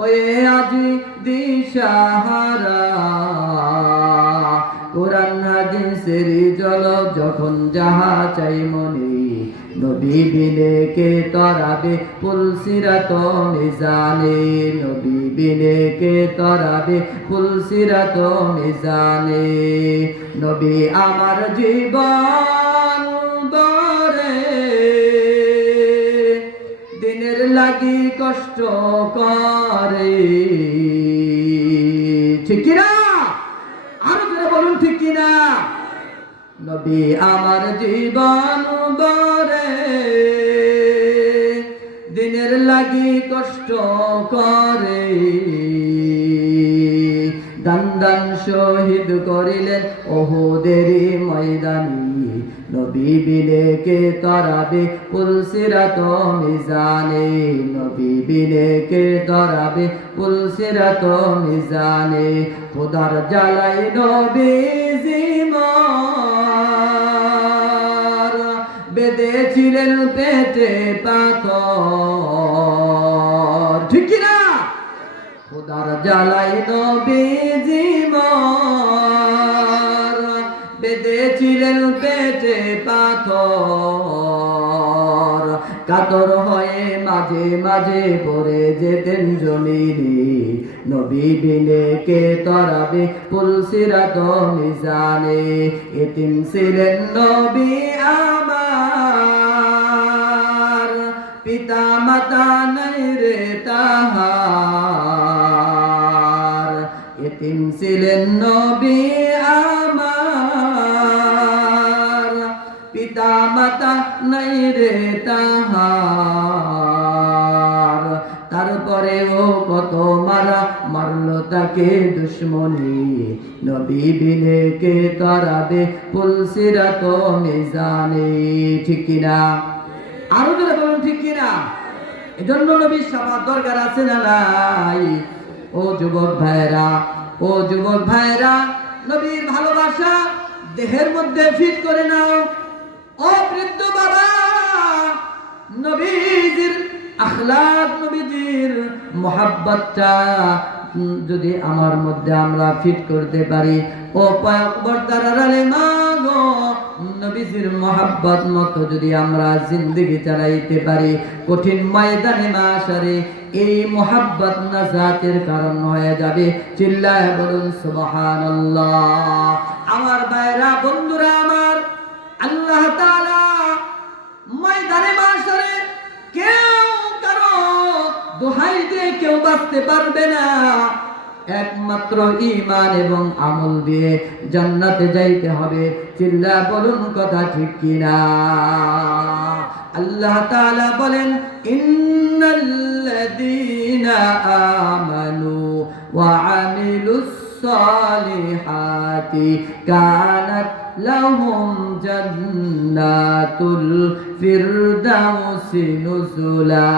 ওয়ে আজি দিশাহারা, কোরআন হাদিসের জল যখন যাহা চাই মনে, নবী বিনে কে তরাবে পুলসিরাত মিজানে, নবী বিনে কে তরাবে পুলসিরাত মিজানে। নবী আমার জীবন বরে, দিনের লাগি কষ্ট করে। ঠিক কিনা? আরো জোরে বলুন ঠিক কিনা? নবী আমার জীবন বরে, দিনের লাগি কষ্ট করে। দান দান শহীদ করিলেন ওহুদের ময়দানে, নবী বিনে কে তরাবে পুলসিরাত মিজানে, নবী বিনে কে তরাবে পুলসিরাত মিজানে। খোদার জ্বালাই নবীজি মর, বেঁধেছিলেন পেটে পাথর। ঠিক কিনা? খোদার জ্বালাই নবীজি মর, বেঁধেছিলেন পেটে পাথর। কাতর হয়ে মাঝে মাঝে পড়ে যেতেন জমিনে, নবী বিনে কে তরাবে পুলসিরাত মিজানে। এতিম ছিলেন নবী আমার, পিতা মাতা নাই রে তাহার। এতিম ছিলেন নবী আমার, পিতা মাতা নাই রে তাহার। তারপরেও কত মারা মারলো তাকে দুশ্মনী, নবী বিনে কে তরাবে পুলসিরাত মিজানে। ঠিক কিনা? আরো জোরে বলুন ঠিক কিনা? এজন্য নবীর শাফাত দরকার আছে না নাই? ও যুবক ভাইরা, ও যুবক ভাইরা, নবীর ভালোবাসা দেহের মধ্যে ফিট করে নাও। ও বৃদ্ধ বাবা, নবীজির আখলাক, নবীজির মোহাব্বতটা যদি আমার মধ্যে আমরা ফিট করতে পারি, ও পয়গম্বর তারার আলেমা গো, নবীজির মোহাব্বত মতো যদি আমরা জিন্দগি চালাইতে পারি, কঠিন ময়দানে মাশারে এই মোহাব্বত নাজাতের কারণ হয়ে যাবে। চিল্লায় বলুন সুবহানাল্লাহ। আমার ভাইরা, বন্ধুরা আমার, আল্লাহ তাআলা ময়দানে মাশারে কেউ কারো দোহাই দিয়ে কেউ বাঁচতে পারবে না। একমাত্র ঈমান এবং আমল দিয়ে জান্নাতে যাইতে হবে। চিল্লা বলুন কথা ঠিক কিনা? আল্লাহ তাআলা বলেন, ইন্নাল্লাযীনা আমানু ওয়া আমিলুস সালিহাতি কানাত লাহুম জান্নাতুল ফিরদাউসি নুজুলা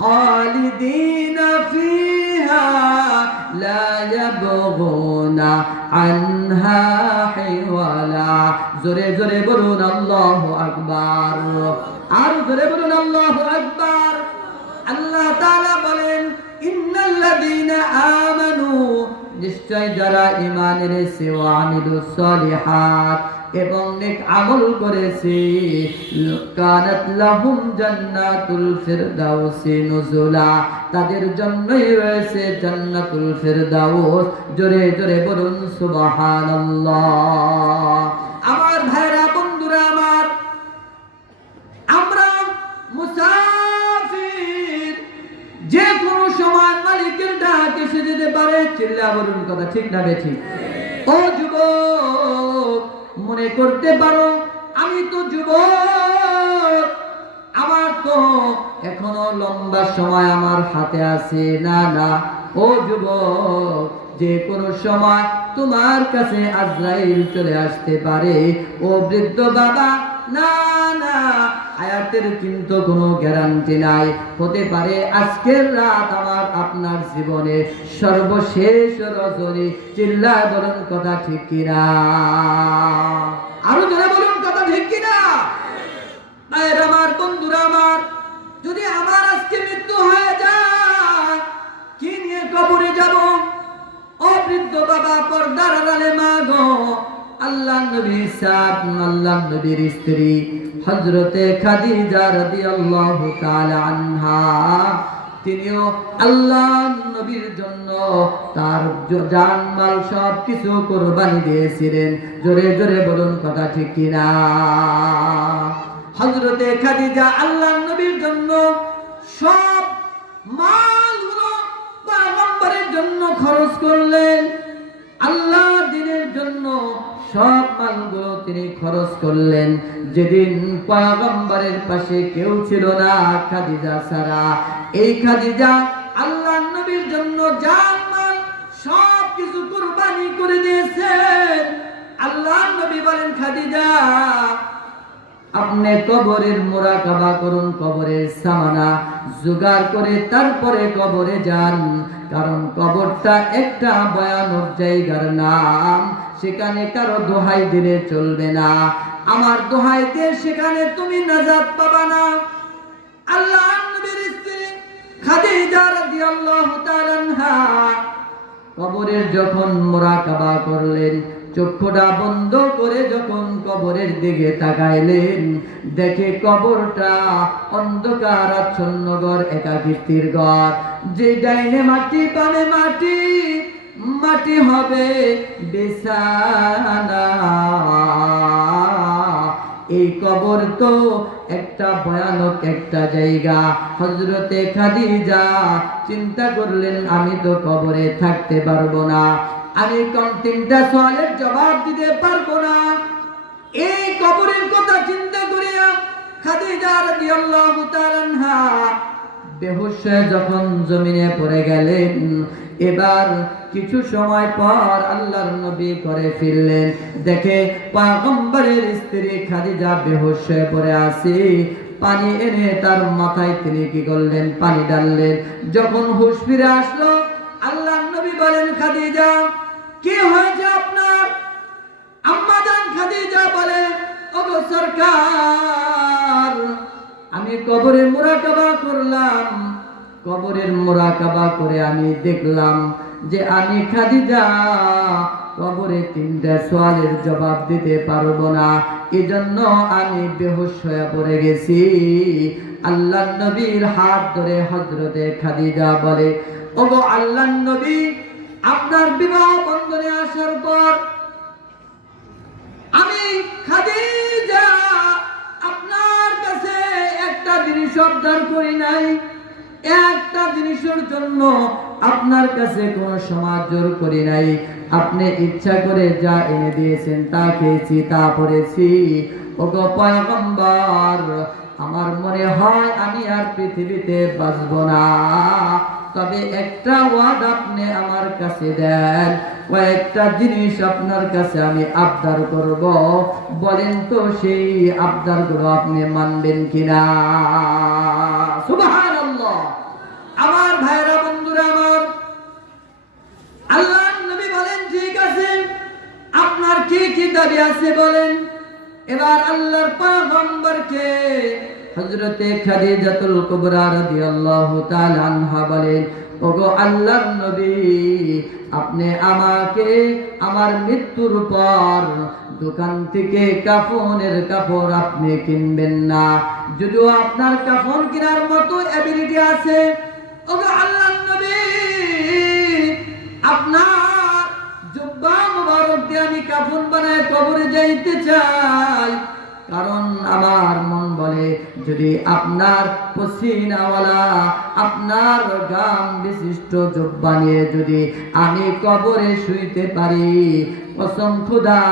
খালিদিনা ফিহা লা ইয়াবগুনা আনহা হিওয়ালা। জোরে জোরে বলুন আল্লাহু আকবার, আর জোরে বলুন আল্লাহু আকবার। আল্লাহ তাআলা বলেন, ইন্নাল্লাযীনা আমানু, নিশ্চয় যারা ঈমান এনেছে, ওয়া আমিলুস সালিহাত, এবং নেক আমল করেছে, কানাত লাহুম জান্নাতুল ফিরদাউসি নুজুলা, তাদের জন্যই রয়েছে জান্নাতুল ফিরদাউস। জোরে জোরে বলুন সুবহানাল্লাহ। আমার ভাইরা, বন্ধুরা আমার, আমরা মুসাফির, যে কোনো সময় মালিকের ডাক এসে যেতে পারে। চিল্লা বলুন কথা ঠিক না বেঠিক? ও যুবক, মনে করতে পারো আমি তো যুবক, আমার তো এখনো লম্বা সময় আমার হাতে আছে। না না, ও যুবক, যে কোনো সময় তোমার কাছে আজরাইল চলে আসতে পারে। ও বৃদ্ধ বাবা, না না, হায়াতের কিন্তু কোনো গ্যারান্টি নাই। হতে পারে আজকের রাত আমার আপনার জীবনে সর্বশেষ রজনী। চিল্লায় বলুন কথা ঠিক কিনা? আরো জোরে বলুন কথা ঠিক কিনা? ভাইরা আমার, বন্ধুরা আমার, যদি আমার আজকে মৃত্যু হয়ে যায়, কি নিয়ে কবরে যাব? ও বৃদ্ধ বাবা, পর্দার আড়ালে মা গো, আল্লাহ নবী সাহেব, আল্লাহ নবীর স্ত্রী হযরতে খাদিজা রাদিয়াল্লাহু তাআলা আনহা, তিনিও আল্লাহ নবীর জন্য তার জানমাল সব কিছু কুরবানি দিয়েছিলেন। জোরে জোরে বলুন কথা ঠিক কিনা? হযরতে খাদিজা আল্লাহ নবীর জন্য সব মালগুলো পয়গম্বরের জন্য খরচ করলেন। আল্লাহ দ্বীনের জন্য সব মালগুলো তিনি খরচ করলেন। যেদিন পয়গম্বরের পাশে কেউ ছিল না খাদিজা ছাড়া, এই খাদিজা আল্লাহ নবীর জন্য জান মাল সব কিছু কুরবানি করে দিয়েছেন। আল্লাহ নবী বলেন, খাদিজা, আপনি কবরের মুরাকাবা করুন, কবরের সামানা জোগাড় করে তারপরে কবরে যান। কারণ কবরটা একটা ভয়ানক জায়গার নাম, সেখানে কারো দোহাই দিলে চলবে না। আমার দোহাই দিয়ে সেখানে তুমি নাজাত পাবা না। আল্লাহ নবীর স্ত্রী খাদিজা রাদিয়াল্লাহু তাআলা আনহা কবরের যখন মুরাকাবা করলেন, চক্ষুটা বন্ধ করে যখন কবরের দিকে তাকাইলেন, দেখে কবরটা অন্ধকার আচ্ছন্ন ঘর, একাকিত্বের ঘর। যে ডাইনে মাটি, বামে মাটি, মাটি হবে বিছানা। এই কবর তো একটা ভয়ানক একটা জায়গা। হযরতে খাদিজা চিন্তা করলেন, আমি তো কবরে থাকতে পারবো না, আমি কোন তিনটা সওয়ালের জবাব দিতে পারবো না। এই কবরের কথা চিন্তা করিয়া খাদিজা রাদিয়াল্লাহু তাআলা আনহা বেহুশ হয়ে যখন জমিনে পড়ে গেলেন, এবার কিছু সময় পর আল্লাহর নবী ঘরে ফিরলেন, দেখে পয়গম্বরের স্ত্রী খাদিজা বেহুশ হয়ে পড়ে আছে। পানি এনে তার মাথায় তিনি কি করলেন, পানি ঢাললেন। যখন হুঁশ ফিরে আসলো, আল্লাহর নবী বলেন, খাদিজা কি হয়েছে আপনার? আম্মা জান খাদিজা বলে, ওগো সরকার, আমি কবরে মুরাকাবা করলাম। কবরের মুরাকাবা করে আমি দেখলাম যে আমি খাদিজা কবরে 3টা সওয়ালের জবাব দিতে পারবো না, এজন্য আমি বেহুশ হয়ে পড়ে গেছি। আল্লাহর নবীর হাত ধরে হযরতে খাদিজা বলে, ওগো আল্লাহর নবী, আপনার বিবাহ বন্ধনে আসার পর আমি খাদিজা আপনার কাছে একটা জিনিস অর্জন করি নাই, একটা জিনিসের জন্য আপনার কাছে কোনো সমাজ জোর করি নাই। আপনি ইচ্ছা করে যা এনে দিয়েছেন তা খেয়েছি, তা পড়েছি। ওগো পয়গম্বর, আমার মনে হয় আমি আর পৃথিবীতে বাঁচব না, তবে একটা ওয়াদ আপনি আমার কাছে দেন, কয়েকটা জিনিস আপনার কাছে আমি আবদার করব, বলেন তো সেই আবদারগুলো আপনি মানবেন কিনা? সুবহানাল্লাহ। আমার ভাইরা, বন্ধুরা আমার, আল্লাহর নবী বলেন, ঠিক আছে, আপনার কি কি দাবি আছে বলেন। এবার আল্লাহর পয়গম্বরকে হযরতে খাদিজাতুল কুবরা রাদিয়াল্লাহু তাআলা আনহা বলেন, ওগো আল্লাহর নবী, আপনি আমাকে আমার মৃত্যুর পর দোকান থেকে কাফনের কাপড় আপনি কিনবেন না, যদিও আপনার কাফন কেনার মতো এবিলিটি আছে। ওগো আল্লাহর নবী, আপনার জুব্বা মুবারক দিয়ে আমি কাফন বানায় কবরে যাইতে চাই, কারণ আমার মন বলে যদি আপনার পসিনাওয়ালা, আপনার গাম বিশিষ্ট জুব্বা নিয়ে যদি আমি কবরে শুইতে পারি, কসম খোদা,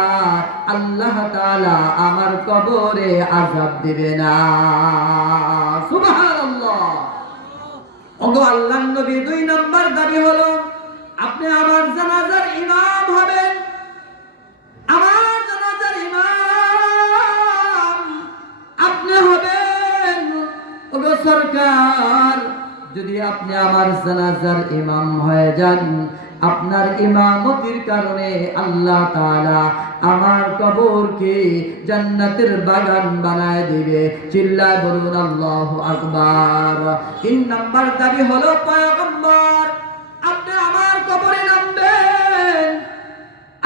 আল্লাহ তাআলা আমার কবরে আযাব দিবে না। সুবহানাল্লাহ। ওগো আল্লাহর নবী, 2 নম্বর দাবি হলো আপনি আমার জানাজার ইমাম হবেন। আমার জানাজার ইমাম আপনি হবেন। ওগো সরকার, যদি আপনি আমার জানাজার ইমাম হয়ে যান, আপনার ইমামতির কারণে আল্লাহ তাআলা আমার কবরকে জান্নাতের বাগান বানায় দিবে। চিল্লায় বলুন আল্লাহু আকবার। 3 নম্বর দাবি হলো পয়গম্বর, আপনি আমার কবরে নামবেন,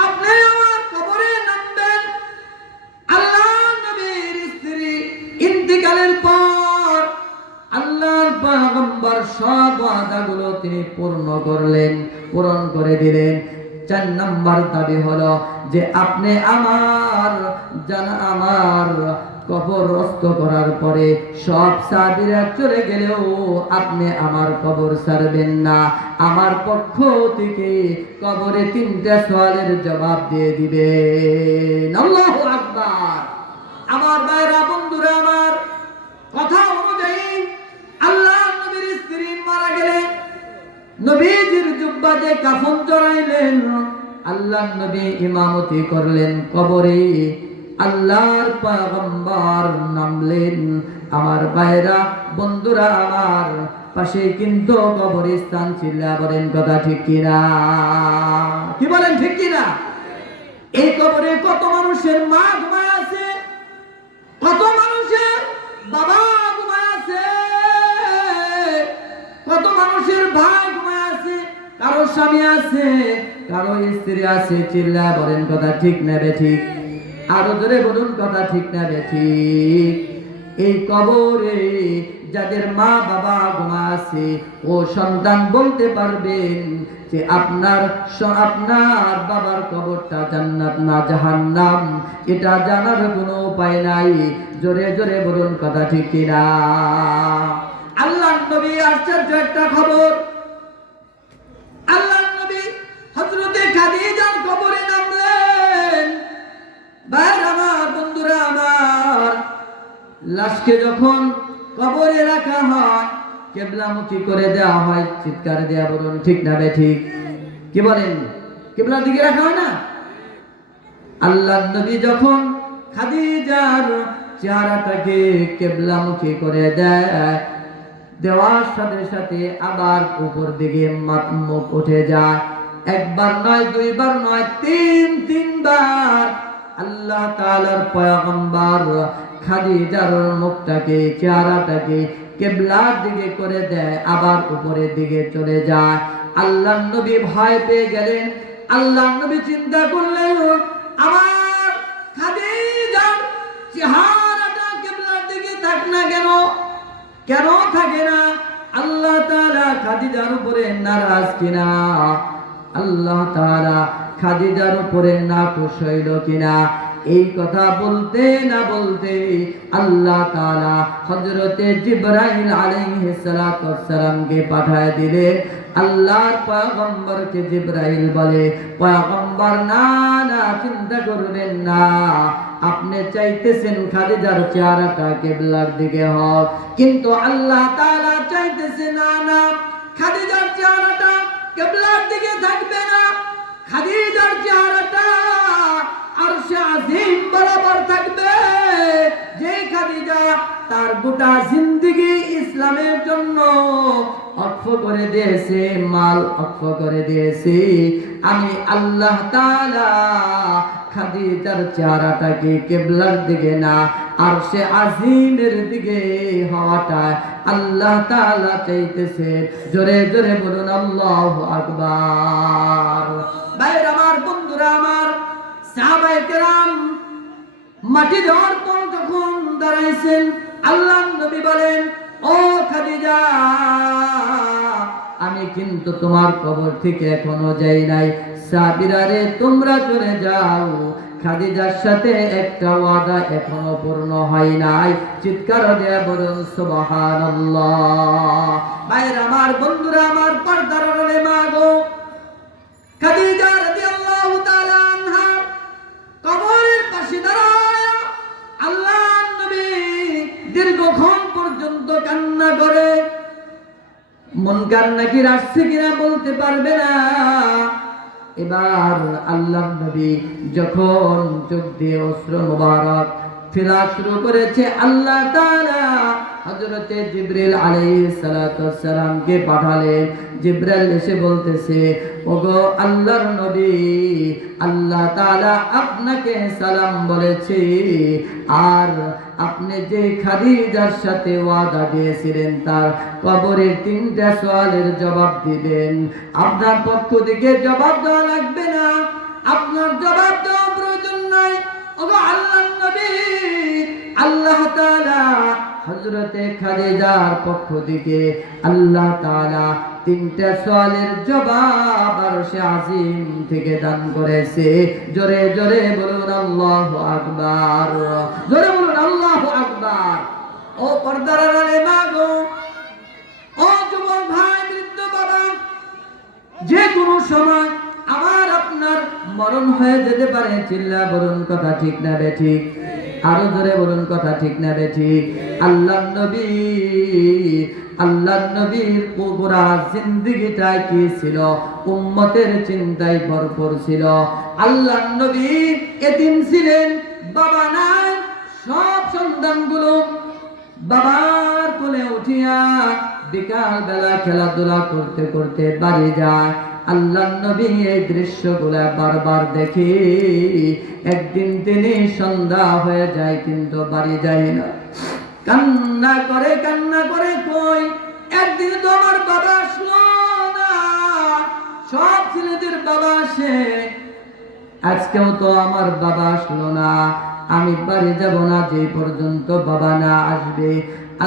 আপনি আমার কবরে নামবেন। আল্লাহর নবীর স্ত্রী ইন্তিকালের পর আল্লাহর পয়গম্বর সব ওয়াদাগুলো তিনি পূরণ করে দিলেন। 4 নম্বর দাবি হলো যে আপনি আমার কবরস্থ করার পরে সব সাহাবীরা চলে গেলেও আপনি আমার কবর ছাড়বেন না, আমার পক্ষ থেকে কবরে 3টা সওয়ালের জবাব দিয়ে দিবেন। আল্লাহু আকবার। আমার ভাইরা, বন্ধুরা আমার, কথা অনুযায়ী আল্লাহর নবীর স্ত্রী মারা গেলেন, নবীজির জুব্বাতে কাফন জড়াইলেন, আল্লাহর নবী ইমামতি করলেন কবরে, আল্লাহর পয়গম্বর নামলেন। আমার ভাইরা, বন্ধুরা আমার, পাশে কিন্তু কবরস্থান ছিল। বলেন কথা ঠিক কিনা? কি বলেন, ঠিক কিনা? এই কবরে কত মানুষের মা ঘুমায় আছে, কত মানুষের বাবা ঘুমায় আছে, কত মানুষের ভাই ঘুমায় আছে, কারো স্বামী আছে, কারো স্ত্রী আছে। চিল্লায় বলেন কথা ঠিক না বেঠিক? আরো জোরে বলুন কথা ঠিক না বেঠিক? এই কবরে যাদের মা বাবা ঘুমায় আছে, ও সন্তান বলতে পারবেন যে আপনার বাবার কবরটা জান্নাত না জাহান্নাম, এটা জানার কোনো উপায় নাই। জোরে জোরে বলুন কথা ঠিক কিনা? আল্লাহর নবী আশ্চর্য একটা খবর, আল্লাহর নবী হযরতে খাদিজার কবরে নামলেন। ভাইরা আমার, বন্ধুরা আমার, লাশকে যখন কবরে রাখা হয়, কিবলামুখী করে দেওয়া হয়। চিৎকার দেয়া বলুন ঠিক না বেঠিক? কি বলেন? কিবলার দিকে রাখা হয় না? আল্লাহর নবী যখন খাদিজার চেহারাটাকে কিবলামুখী করে দেয়, দেওয়ার সাথে সাথে আবার উপর দিকে মুখ উঠে যায়। একবার নয়, দুইবার নয়, তিনবার আল্লাহ তাআলার পয়গম্বর খাদিজার মুখটাকে, চেহারাটাকে কিবলার দিকে করে দেয়, আবার উপরের দিকে চলে যায়। আল্লাহর নবী ভয় পেয়ে গেলেন। আল্লাহর নবী চিন্তা করলেন, আমার খাদিজার চেহারাটা কিবলার দিকে থাক না কেন, কেন থাকে না? আল্লাহ তাআলা খাদিজার উপরে নারাজ কিনা? আল্লাহ তাআলা খাদিজার উপরে নাখুশ হইল কিনা? এই কথা বলতে না বলতে আল্লাহ তাআলা হযরতে জিবরাইল আলাইহিস সালাতু ওয়াস সালামকে পাঠায় দিলেন। আল্লাহর পয়গম্বরকে জিবরাইল বলে, পয়গম্বর না না, চিন্তা করবেন না, আপনি চাইতেছেন খাদিজার চেহারাটা কিবলার দিকে হোক, কিন্তু আল্লাহ তাআলা চাইতেছে না না, খাদিজার চেহারাটা কিবলার দিকে থাকবে না, খাদিজার চেহারাটা আরশে আজিম বরাবর থাকবে। যে খাদিজা তার গোটা জিন্দেগি ইসলামের জন্য অক্ষ করে দিয়েছে, মাল অক্ষ করে দিয়েছে, আমি আল্লাহ তাআলা খাদিজার চেহারাটাকে কিবলার দিকে না, আরশে আজিমের দিকে হওয়াটা আল্লাহ তাআলা চাইতেছে। জোরে জোরে বলুন আল্লাহু আকবার। ভাইরা আমার, বন্ধুরা আমার, সাহাবায়ে কেরাম মাটি দেওয়ার পর যখন দাঁড়াইছেন, আল্লাহর নবী বলেন, ও খাদিজা, আমি কিন্তু তোমার কবর থেকে এখনো যাই নাই, সাহাবীরা রে তোমরা চলে যাও, খাদিজার সাথে একটা ওয়াদা এখনো পূর্ণ হয় নাই। চিৎকার দিয়ে বলুন সুবহানাল্লাহ। ভাইরা আমার, বন্ধুরা আমার, পর্দার আড়ালে মা গো খাদিজা রাদিয়াল্লাহু তাআলা আনহা কবরের পাশে দাঁড়ায় আল্লাহর নবী দীর্ঘক্ষণ পর্যন্ত কান্না করে। মুনকার নাকির আসছে কিনা বলতে পারবে না। এবার আল্লাহর নবী যখন চোখ দিয়ে অশ্রু মুবারক ফেলা শুরু করেছে, আল্লাহ তাআলা হযরতে জিবরিল আলাইহিস সালাতু ওয়াস সালামকে পাঠালেন। জিবরাইল এসে বলতেছে, ওগো আল্লাহর নবী, আল্লাহ তাআলা আপনাকে সালাম বলেছে, আর আপনি যে খাদিজার সাথে ওয়াদা দিয়েছিলেন তার কবরের 3টা সওয়ালের জবাব দিবেন। আপনার পক্ষ থেকে জবাব দেওয়া লাগবে না, আপনার জবাব দেওয়া প্রয়োজন নাই। ওগো আল্লাহর নবী, আল্লাহ তাআলা হযরতে খাদিজার পক্ষ থেকে আল্লাহ তাআলা 3টা সওয়ালের জবাব আরশে আজিম থেকে দান করেছে। জোরে জোরে বলুন আল্লাহু আকবার, জোরে বলুন আল্লাহু আকবার। ও পর্দার আড়ালে মা গো, ও যুবক ভাই, বৃদ্ধ বাবা, যে কোনো সময় আমার আপনার মরণ হয়ে যেতে পারে। চিল্লা বলুন কথা ঠিক না বেঠিক? আরো জোরে বলুন কথা ঠিক না বেঠিক? আল্লাহর নবীর পুরা জিন্দেগিটা কি ছিল? উম্মতের চিন্তায় ভরপুর ছিল। আল্লাহর নবী এতিম ছিলেন, বাবা নাই। সব সন্তানগুলো বাবার কোলে উঠিয়া বিকাল বেলা খেলাধুলা করতে করতে বাড়ি যায়। আল্লাহর নবী এই দৃশ্যগুলা বারবার দেখে। একদিন তিনি সন্ধ্যা হয়ে যায় কিন্তু বাড়ি যায় না, কান্না করে কই একদিন তো আমার বাবা আসলো না। সব ছেলেদের বাবা আসে, আজকেও তো আমার বাবা আসলো না, আমি বাড়ি যাব না যে পর্যন্ত বাবা না আসবে।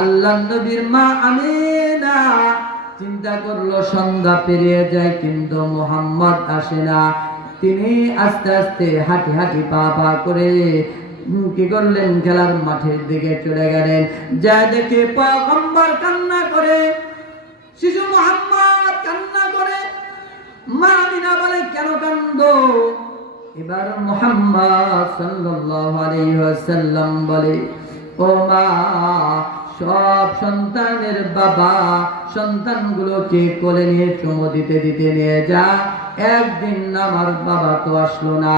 আল্লাহর নবীর মা আমিনা চিন্তা করলো, সন্ধ্যা পেরিয়ে যায় কিন্তু মুহাম্মদ আসে না। তিনি আস্তে আস্তে হাঁটি পা করে কি করলেন, খেলার মাঠের দিকে চলে গেলেন। যা দেখে পয়গম্বর কান্না করে, শিশু মুহাম্মদ কান্না করে। মা আমিনা বলে, কেন কান্দো? এবার মুহাম্মদ সাল্লাল্লাহু আলাইহি ওয়াসাল্লাম বলে, ও মা, সব সন্তানের বাবা সন্তানগুলোকে কোলে নিয়ে চুমো দিতে দিতে নিয়ে যা, একদিন আমার বাবা তো আসলো না,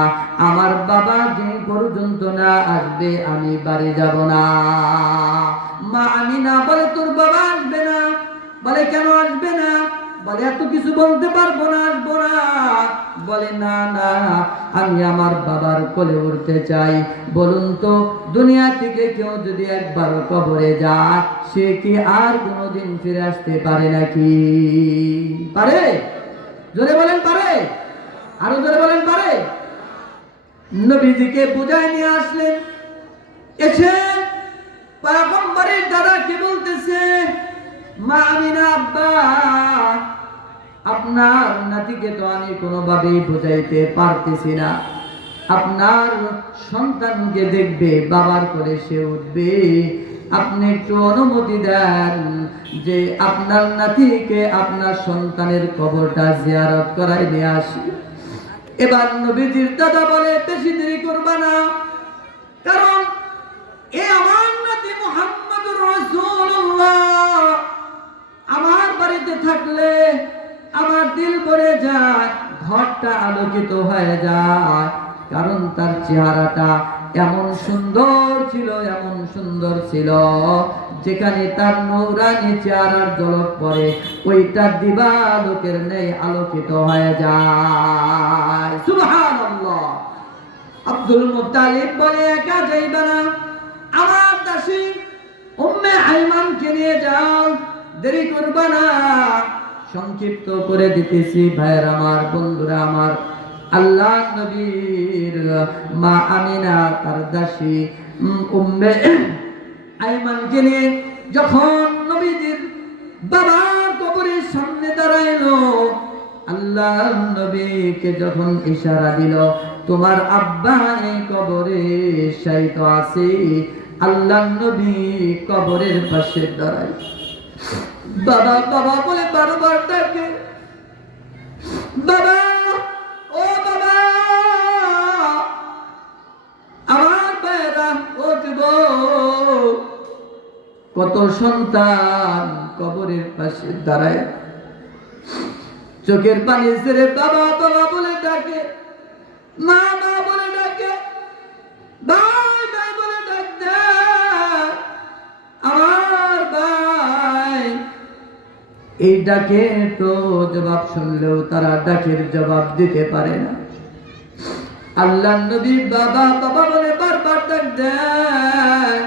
আমার বাবা যে পর্যন্ত না আসবে আমি বাড়ি যাব না। মা আমিনা বলে তোর বাবা আসবে না? বলে কেন আসবে না? বলে এত কিছু বলতে পারবো না, আসবো না। বলে না না, আমি আমার বাবার কোলে উঠতে চাই। বলুন তো, দুনিয়া থেকে কেউ যদি একবার কবরে যায়, সে কি আর কোনোদিন ফিরে আসতে পারে নাকি? পারে? জোরে বলেন পারে? আরো জোরে বলেন পারে? নবীজিকে বুঝায় নিয়ে আসলেন। এসে পয়গম্বরের দাদাকে বলতেছে, মা আমিনা, আব্বা, আপনার নাতিকে তো আমি কোনোভাবেই বুঝাইতে পারতেছি না। আপনার সন্তানকে দেখবে, বাবার কোলে সে উঠবে, আপনি একটু অনুমতি দেন যে আপনার নাতিকে আপনার সন্তানের কবরটা জিয়ারত করাই নিয়ে আসি। এবার নবীজির দাদা বলে, বেশি দেরি করবা না, কারণ এ আমার নাতি মুহাম্মদুর রাসূলুল্লাহ আমার বাড়িতে থাকলে আমার দিল ভরে যায়, ঘরটা আলোকিত হয়ে যায়। কারণ তার চেহারাটা এমন সুন্দর ছিল, এমন সুন্দর ছিল, যেখানে তার নূরানি চেহারার ঝলক পড়ে ওইটা দিবালোকের ন্যায় আলোকিত হয়ে যায়। সুবহানাল্লাহ। আব্দুল মুত্তালিব বলে, একা যাইবা না, আমার দাসী উম্মে আইমানকে নিয়ে যাও, দেরি করবা না। সংক্ষিপ্ত করে দিতেছি ভাইয়ের আমার, বন্ধুরা আমার, আল্লাহ নবীর মা আমিনা তার দাসী উম্মে আইমানকে নিয়ে যখন নবীজির বাবার কবরের সামনে দাঁড়াইলো, আল্লাহ নবীকে যখন ইশারা দিল, তোমার আব্বা এই কবরে শায়িত আছে, আল্লাহ নবী কবরের পাশে দাঁড়ায় বাবা বাবা বলে বারবার ডাকে, বাবা, ও বাবা, আমার ভাইরা উঠব। কত সন্তান কবরের পাশে দাঁড়ায় চোখের পানি ছেড়ে বাবা বাবা বলে ডাকে, মা মা বলে ডাকে, ভাই ভাই বলে ডাক দেয়। আমার ভাই এই ডাকে তো জবাব শুনলেও তারা ডাকের জবাব দিতে পারে না। আল্লাহ নবী বাবা বাবা বলে বারবার ডাক দেয়,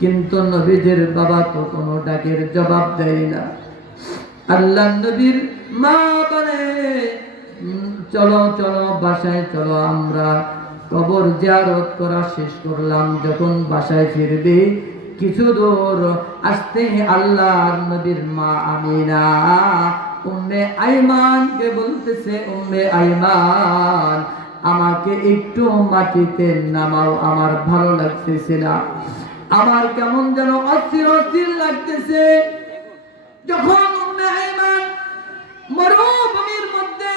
কিন্তু নবীদের বাবা তো কোনো ডাকের জবাব দেয় না। আল্লাহ নবীর মা বলে, চলো চলো বাসায় চলো, আমরা কবর জিয়ারত করা শেষ করলাম, যখন বাসায় ফিরবে কিছু দূর আসতে আল্লাহর নবীর মা আমিনা উম্মে আইমানকে বলতেছে, উম্মে আইমান, আমাকে একটু মাটিতে নামাও, আমার ভালো লাগতেছে না, আমার কেমন যেন অস্থির অস্থির লাগতেছে। যখন উম্মে আইমান মরুভূমির মধ্যে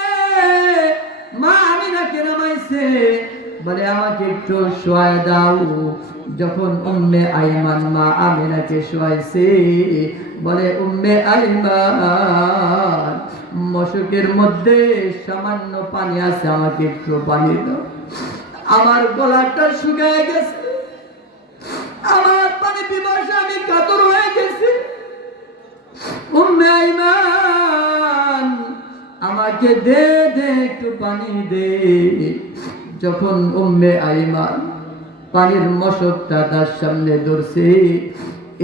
মা আমিনাকে নামাইছে, বলে আমাকে একটু শোয়ায় দাও। যখন উম্মে আইমান মা আমিনাকে শোয়াইছে, বলে উম্মে আইমান, মশকের মধ্যে সামান্য পানি আছে, আমাকে একটু পানি দাও, আমার গলাটা শুকিয়ে গেছে, আমার পানি পিপাসা, আমি কাতর হয়ে গেছি। উম্মে আইমান, আমাকে দে দে একটু পানি দে। যখন উম্মে আইমান পানির মশকটা তার সামনে ধরছে,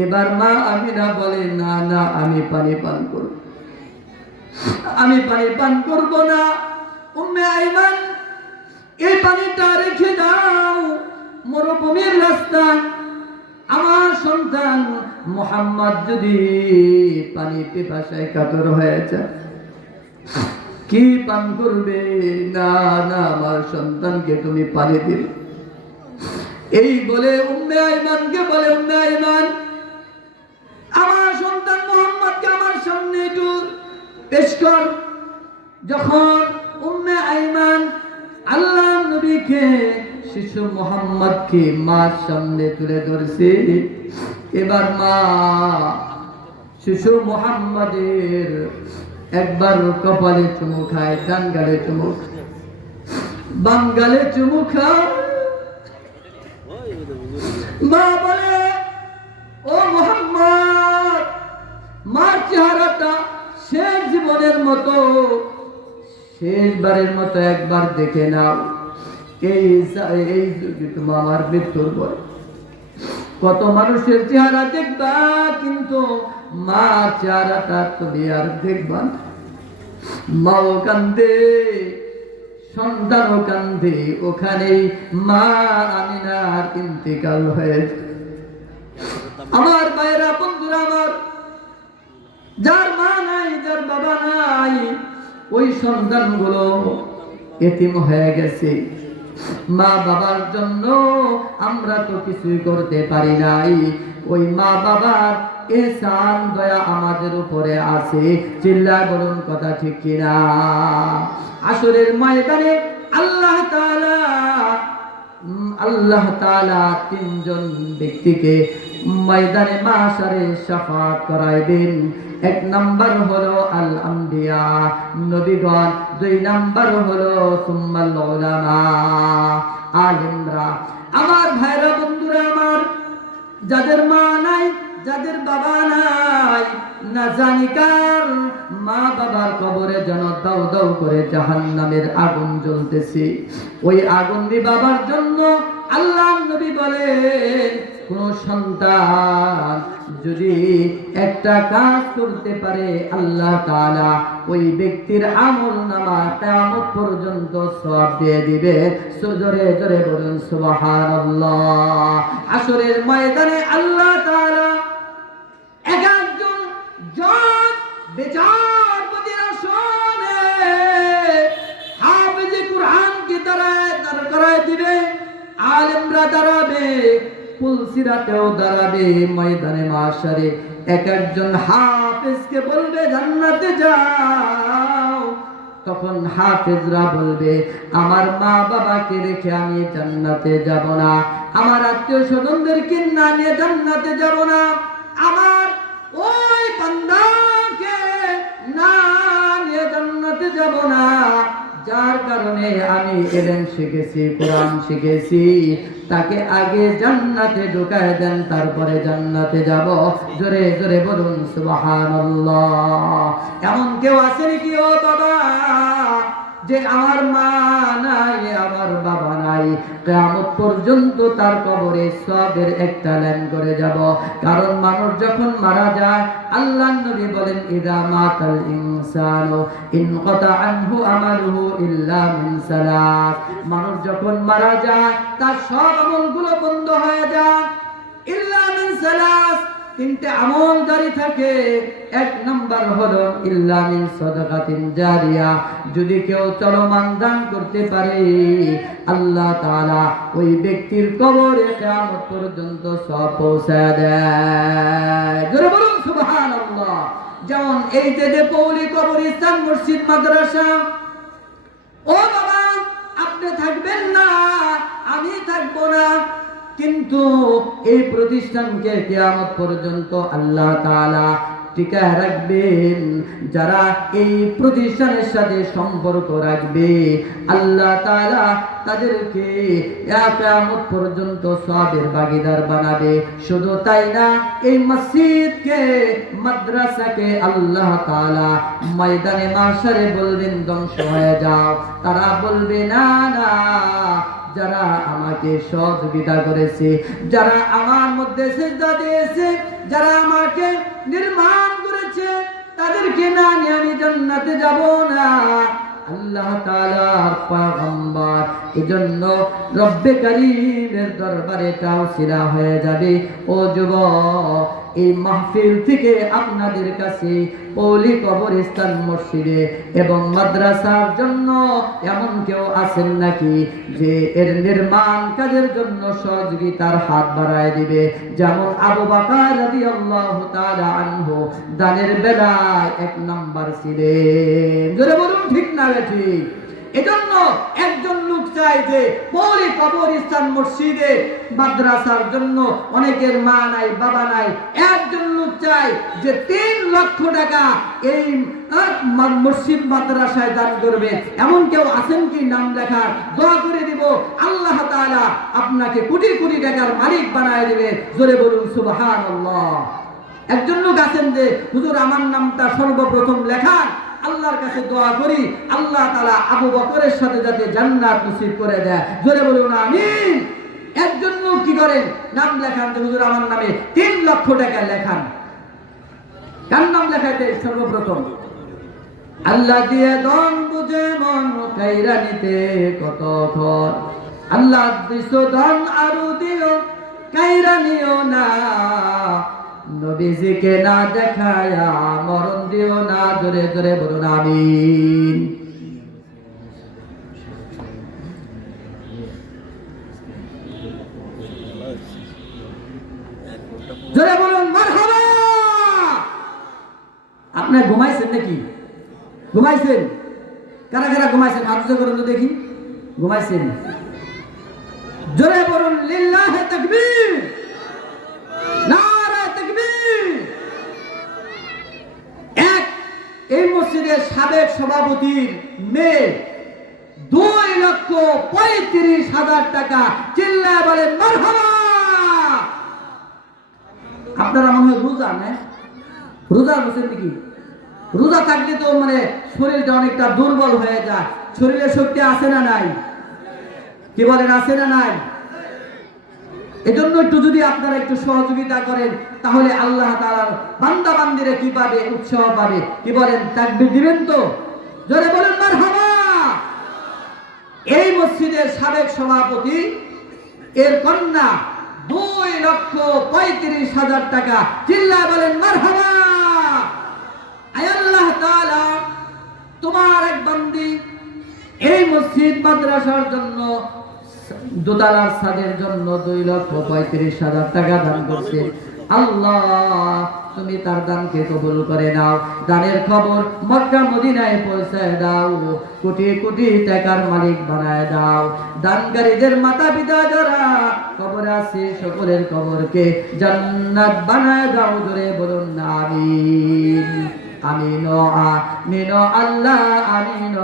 এবার মা আমিনা বলে, না না, আমি পানি পান করব, আমি পানি পান করব না। উম্মে আইমান, এই পানিটা রেখে দাও, মরুভূমির রাস্তা, আমার সন্তান মুহাম্মদ যদি পানি পিপাসায় কাতর হয়ে যায়, কি পান করবে? না না, আমার সন্তানকে তুমি পানি দিবে। এই বলে উম্মে আইমানকে বলে, উম্মে আইমান, আমার সন্তান মুহাম্মদকে আমার সামনে একটু পেশ কর। যখন উম্মে আইমান আল্লাহ নবীকে, শিশু মুহাম্মদকে মার সামনে তুলে ধরছে, এবার মা শিশু মুহাম্মদের একবার কপালে চুমু খায়, ডান গালে চুমু, বাম গালে চুমু খায়। মা বলে, ও মুহাম্মদ, মার চেহারাটা শেষ জীবনের মতো, শেষবারের মতো একবার দেখে নাও। এই তোমার আমার মৃত্যুর পর কত মানুষের চেহারা দেখবা, কিন্তু মা চেহারাটা তুমি আর দেখবা না। মাও কান্দে, সন্তানও কান্দে, ওখানে মা আমিনার ইন্তেকাল হয়েছে। আমার ভাইরা, বন্ধুরা আমার, যার মা নাই, যার বাবা নাই, ওই সন্তানগুলো এতিম হয়ে গেছে। মা বাবার জন্য আমরা তো কিছুই করতে পারি নাই। ওই মা বাবার এহসান দয়া আমাদের উপরে আছে। চিল্লায় বলুন কথা ঠিক কিনা? আসরের ময়দানে আল্লাহ তাআলা তিনজন ব্যক্তিকে ময়দানে মাশারে শাফাত করাইবেন। এক নাম্বার হলো আল আম্বিয়া, নবীগণ। দুই নাম্বার হলো সুম্মাল উলামা, আলেমরা। আমার ভাইরা, বন্ধুরা আমার, যাদের মা নাই, যাদের বাবা নাই, না জানি কার মা বাবার কবরে যেন দাউ দাউ করে জাহান্নামের আগুন জ্বলতেছে। ওই আগুন নিবাবার জন্য আল্লাহর নবী বলেন, কোন সন্তান যদি একটা কাজ করতে পারে, আল্লাহ তাআলা ওই ব্যক্তির আমলনামা কিয়ামত পর্যন্ত সওয়াব দিয়ে দিবে। জোরে জোরে বলুন সুবহানাল্লাহ। আসরের ময়দানে আল্লাহ তাআলা এক একজন জজ বিচারপতির আসনে হাফেজে কুরআনকে দাঁড় করায় দিবে, আলেমরা দাঁড়াবে, পুলসিরাতেও দাঁড়াবে। ময়দানে মাশারে এক একজন হাফেজকে বলবে জান্নাতে যাও। তখন হাফেজরা বলবে, আমার মা বাবাকে রেখে আমি জান্নাতে যাব না, আমার আত্মীয় স্বজনদেরকে না নিয়ে জান্নাতে যাব না, আমার ওই বান্দাকে না নিয়ে জান্নাতে যাব না, যার কারণে আমি ইলম শিখেছি, কোরআন শিখেছি, তাকে আগে জান্নাতে ঢুকায় দেন, তারপরে জান্নাতে যাব। জোরে জোরে বলুন সুবহানাল্লাহ। এমন কেউ আছে নাকি ও বাবা, যে আমার মা নাই, আমার বাবা নাই, কিয়ামত পর্যন্ত তার কবরে সবের একটা লাইন করে যাব? কারণ মানুষ যখন মারা যায়, আল্লাহর নবী বলেন, ইযা মাতাল ইনসানু ইনকাতা আনহু আমালুহু ইল্লা মিন সালাস। মানুষ যখন মারা যায়, তার সব আমলগুলো বন্ধ হয়ে যায়, ইল্লা মিন সালাস, তিনটে আমল জারি থাকে। এক নাম্বার হলো ইল্লা মিন সাদাকাতিন জারিয়া, যদি কেউ চলমান দান করতে পারে, আল্লাহ তাআলা ওই ব্যক্তির কবরে কিয়ামত পর্যন্ত সব পৌঁছায় দেয়। জোরে বলুন সুবহানাল্লাহ। যেমন এই যে পৌলি কবরস্থান, মসজিদ, মাদ্রাসা, ও বাবা আপনি থাকবেন না, আমি থাকবো না, কিন্তু এই প্রতিষ্ঠানকে কিয়ামত পর্যন্ত আল্লাহ তাআলা টিকায় রাখবেন। যারা এই প্রতিষ্ঠানের সাথে সম্পর্ক রাখবে, আল্লাহ তাআলা তাদেরকে কিয়ামত পর্যন্ত সওয়াবের ভাগীদার বানাবে। শুধু তাই না, এই মসজিদকে, মাদ্রাসাকে আল্লাহ তাআলা ময়দানে মাশারে বলবেন ধ্বংস হয়ে যাও। তারা বলবে না না, যারা আমাকে সহযোগিতা করেছে, যারা আমার মধ্যে সিজদা দিয়েছে, যারা আমাকে নির্মাণ করেছে, তাদেরকে না নিয়ে আমি জান্নাতে যাব না। আল্লাহ তাআলার পয়গম্বর, এজন্য রব্বে কারীমের দরবারে তাওসিলা হয়ে যাবে। ও যুবক, এই মাহফিল থেকে আপনাদের কাছে পৌলি কবরস্থান, মসজিদে এবং মাদ্রাসার জন্য এমন কেউ আছেন নাকি যে এর নির্মাণ কাজের জন্য সহযোগিতার হাত বাড়ায় দিবে? যেমন আবু বকর রাদিয়াল্লাহু তাআলা আনহু দানের বেলায় এক নাম্বার ছিলেন। জোরে বলুন ঠিক না ঠিক? এজন্য একজন লোক চাই যে পৌলি কবরস্থান মসজিদে মাদ্রাসার জন্য অনেকের মা নাই বাবা নাই, একজন লোক চাই যে 3 লক্ষ টাকা এই মসজিদ মাদ্রাসায় দান করবে। এমন কেউ আছেন কি? নাম লেখার দোয়া করে দিব, আল্লাহ তাআলা আপনাকে কোটি কোটি টাকার মালিক বানায় দিবে। জোরে বলুন সুবহানাল্লাহ। একজন লোক আছেন যে হুজুর আমার নামটা সর্বপ্রথম লেখান, আল্লাহর কাছে দোয়া করি আল্লাহ তাআলা আবু বকরের সাথে যাতে জান্নাত নসিব করে দেয়। জোরে বলুন আমিন। একজন লোক কি করেন? নাম লেখান যে হুজুর আমার নামে 3 লক্ষ টাকা লেখান। কার নাম লেখাইতে? সর্বপ্রথম আল্লাহ দিয়ে দন বুঝে মন কাইরা নিতে কত ঘর, আল্লাহ দিছো দন আরো দিও কাইরা নিও না, নবীজিকে না দেখায়া মরণ দিও না। জোরে জোরে বলুন আমিন। জোরে বলুন মারহাবা। আপনি ঘুমাইছেন নাকি? ঘুমাইছেন? কারা কারা ঘুমাইছেন? হাত উঁচু করুন তো দেখি। ঘুমাইছেন? জোরে বলুন লিল্লাহি তাকবীর, নারে তাকবীর। এই মসজিদের সাবেক সভাপতির মেয়ে 2,35,000 টাকা, চিল্লায় বলেন মারহাবা। আপনারা মনে হয় রোজা নেই? রোজা বলছেন নাকি? রোজা থাকলে তো মানে শরীরটা অনেকটা দুর্বল হয়ে যায়। শরীরে শক্তি আছে না নাই? কি বলেন, আছে না নাই? এজন্য একটু যদি আপনারা একটু সহযোগিতা করেন তাহলে আল্লাহ তাআলার বান্দা বান্দিরা কি পাবে? উৎসাহ পাবে। কি বলেন, তাকবীর দিবেন তো? জোরে বলেন মারহাবা। এই মসজিদের সাবেক সভাপতি এর কন্যা 2,35,000 টাকা, চিল্লায় বলেন মারহাবা। আয় আল্লাহ তাআলা, তোমার এক বান্দি এই মসজিদ মাদ্রাসার জন্য দোতলার ছাদের জন্য 2,35,000 টাকা দান করছে। আল্লাহ তুমি তার দানকে কবুল করে নাও। দানের খবর মক্কা মদিনায় পৌঁছায় দাও। কোটি কোটি টাকার মালিক বানায় দাও। দানকারীদের মাতা পিতা যারা কবরে আছে সকলের কবরকে জান্নাত বানায় দাও। জোরে বলুন আমিন। আমিন আমিন আল্লাহ আমিন।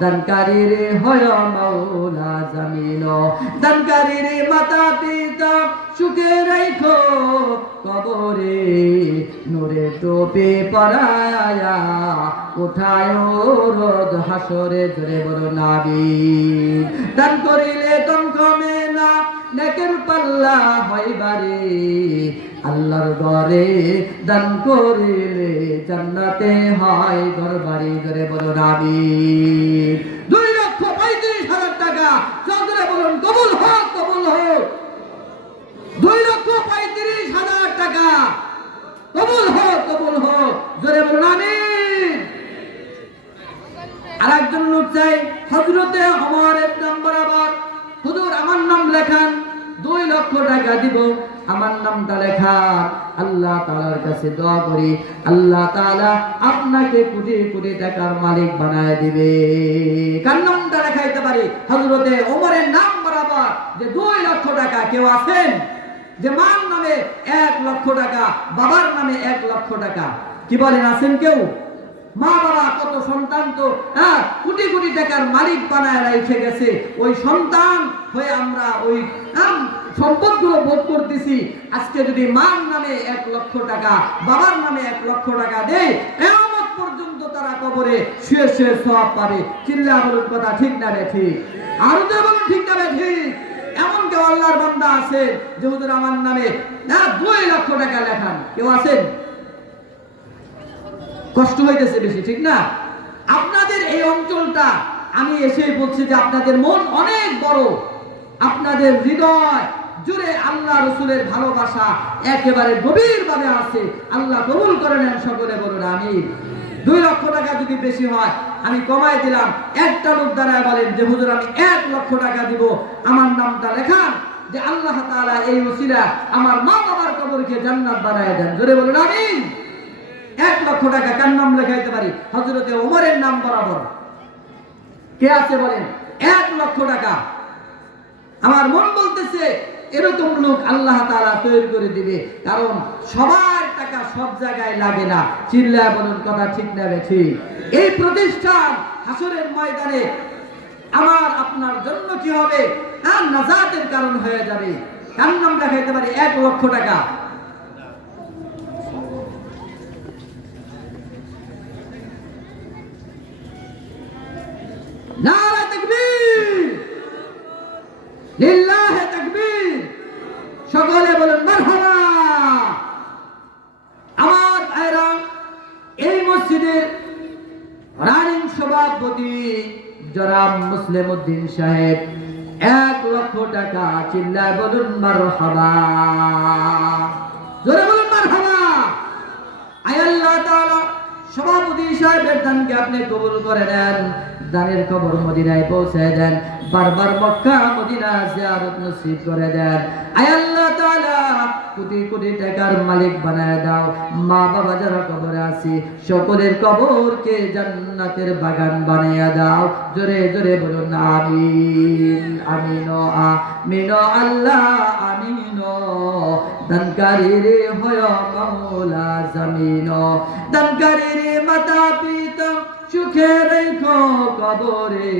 দানকারীর হয় মাওলা জামিন। দানকারীর মাতা পিতা সুখে রাখো কবরে, নূরে টোপে পরায়া উঠায় রোজ হাসরে। জোরে বলুন আমিন। দান করিলে দম কমে না, নেকের পাল্লা হয় বাড়ি। আল্লাহর ঘরে দান করিলে জান্নাতে হয় ঘর বাড়ি। জোরে বলুন আমিন। 2,35,000 টাকা, জোরে বলুন কবুল হোক, কবুল হোক। 2,35,000 টাকা কবুল হোক, কবুল হোক। জোরে বলুন আমিন। আরেকজন লোক চাই হযরতে ওমরের নাম বরাবর, হুজুর আমার নাম লেখান, 2 লক্ষ টাকা দিব। আমার নামটা লেখান। আল্লাহ তাআলার কাছে দোয়া করি আল্লাহ তাআলা আপনাকে কোটি কোটি টাকার মালিক বানায় দিবে। কার নামটা লেখাইতে পারি? হযরতে ওমরের নাম বরাবর যে 2 লক্ষ টাকা। কেউ আছেন যে মার নামে 1 লক্ষ টাকা, বাবার নামে 1 লক্ষ টাকা? কি বলেন, আছেন কেউ? মা বাবা কত সন্তান তো কোটি কোটি টাকার মালিক বানায় রেখে গেছে। ওই সন্তান হয়ে আমরা ওই সম্পদগুলো ভোগ করতেছি। আজকে যদি মার নামে 1 লক্ষ টাকা, বাবার নামে 1 লক্ষ টাকা দেয়, কিয়ামত পর্যন্ত তারা কবরে শুয়ে শুয়ে সওয়াব পাবে। চিল্লা বলুন কথা ঠিক না রে ঠিক? আর তো বলুন ঠিক না রে ঠিক? এমন কেউ আল্লাহর বান্দা আছে যে হুজুর আমার নামে 2 লক্ষ টাকা লেখান? কেউ আছেন? কষ্ট হইতেছে বেশি, ঠিক না? আপনাদের এই অঞ্চলটা আমি এসেই বলছি যে আপনাদের মন অনেক বড়, আপনাদের হৃদয় জুড়ে আল্লাহ রাসূলের ভালোবাসা একেবারে গভীরভাবে আছে। আল্লাহ কবুল করে নেন, সকলে বলুন আমিন। 2 লক্ষ টাকা যদি বেশি হয় আমি কমাই দিলাম। একটা লোক দাঁড়ায় বলেন যে হুজুর আমি 1 লক্ষ টাকা দিব, আমার নামটা লেখান, যে আল্লাহ তাআলা এই ওসিলা আমার মা বাবার কবরকে জান্নাত বানায় দেন। জোরে বলুন আমিন। 1 লক্ষ টাকা কার নাম লেখাইতে পারি? হযরতে ওমরের নাম বরাবর। কে আছে বলেন? 1,00,000 টাকা। আমার মন বলতেছে এরকম লোক আল্লাহ তাআলা তৈরি করে দিবে, কারণ সবার টাকা সব জায়গায় লাগে না। চিল্লায় বলুন কথা ঠিক না বেঠিক? এই প্রতিষ্ঠান হাসরের ময়দানে আমার আপনার জন্য কি হবে? আর নাজাতের কারণ হয়ে যাবে। কার নাম দেখাইতে পারি? 1,00,000 টাকা। নারে তাকবীর, লিল্লাহি তাকবীর, সকলে বলেন মারহাবা। আমার ভাইরা, এই মসজিদের রানিং সভাপতি জনাব মুসলিম উদ্দিন সাহেব 1,00,000 টাকা। চিল্লায় বলুন মারহাবা, জোরে বলুন মারহাবা। আয় আল্লাহ তাআলা সভাপতি সাহেবের দানকে আপনি কবুল করে নেন, দানের কবর মদিনায় পৌঁছে দেন, বারবার মক্কা মদিনা জিয়ারত নসিব করে দেন। আয় আল্লাহ তাআলা কোটি কোটি টাকার মালিক বানায় দাও। মা বাবা যারা কবরে আছে সকলের কবরকে জান্নাতের বাগান বানিয়ে দাও। জোরে জোরে বলুন আমিন, আমিন, আমিন আল্লাহ আমিন। দানকারী রে হয় মাওলা জামিন, দানকারী রে মাতা পিতা সুখে রেখো কবরে,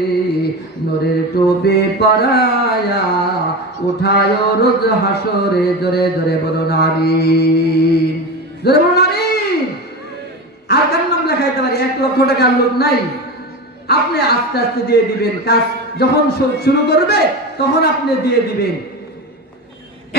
নূরের টুপি পরায়া উঠায় রোজ হাসরে। জোরে জোরে বলুন আমিন, জোরে বলুন আমিন। আর কার নাম লেখাইতে পারি? 1,00,000 টাকার লোক নাই। আপনি আস্তে আস্তে দিয়ে দিবেন, কাজ যখন শুরু করবে তখন আপনি দিয়ে দিবেন।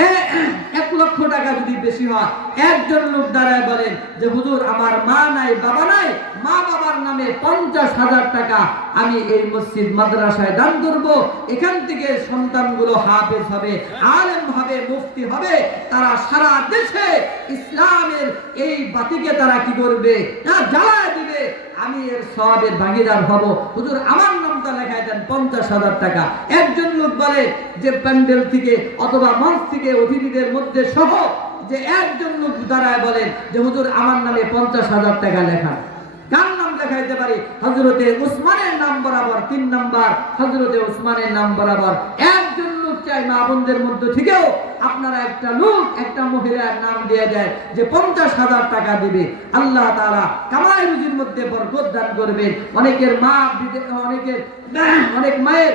1,00,000 টাকা যদি বেশি হয়, একজন লোক দাঁড়ায় বলেন যে হুজুর আমার মা নাই বাবা নাই, মা বাবার নামে 50,000 টাকা আমি এই মসজিদ মাদ্রাসায় দান করব। এখান থেকে সন্তানগুলো হাফেজ হবে, আলেম হবে, মুফতি হবে। তারা সারা দেশে ইসলামের এই বাতিকে তারা কি করবে? না জ্বালায় দিবে। আমি এর সওয়াবের ভাগীদার হব। হুজুর আমার নামটা লেখায় দেন 50,000 টাকা। একজন লোক বলে যে প্যান্ডেল থেকে অথবা মঞ্চ থেকে অতিথিদের মধ্যে সহ যে একজন লোক দাঁড়ায় বলেন যে হুজুর আমার নামে 50,000 টাকা লেখা। কার নাম লেখাইতে পারি? হযরতে উসমানের নাম বরাবর 3 নাম্বার, হযরতে উসমানের নাম বরাবর। একজন লোক চাই মা বোনদের মধ্যে থেকেও আপনারা একটা লোক একটা মহিলার নাম দিয়ে দেন যে 50,000 টাকা দিবে। আল্লাহ তাআলা কামাই রুজির মধ্যে বরকত দান করবেন। অনেকের মা অনেক মায়ের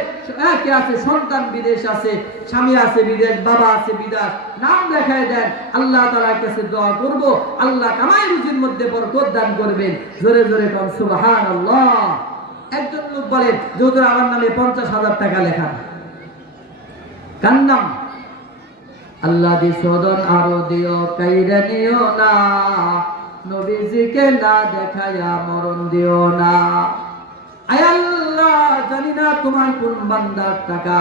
কে আছে সন্তান বিদেশ আছে, স্বামী আছে বিদেশ, বাবা আছে বিদেশ, নাম লেখায় দেন। আল্লাহ তাআলার কাছে দোয়া করব আল্লাহ কামাই রুজির মধ্যে বরকত দান করবেন। জোরে জোরে কোন সুবহানাল্লাহ। একজন লোক বলেন যে হুজুর আমার নামে 50,000 টাকা লেখান। কার নাম? আল্লাহ দি সদন আরো দিও কাইরা নিও না, নবীজিকে না দেখায়া মরণ দিও না। আয় আল্লাহ জানি না তোমার কোন বান্দার টাকা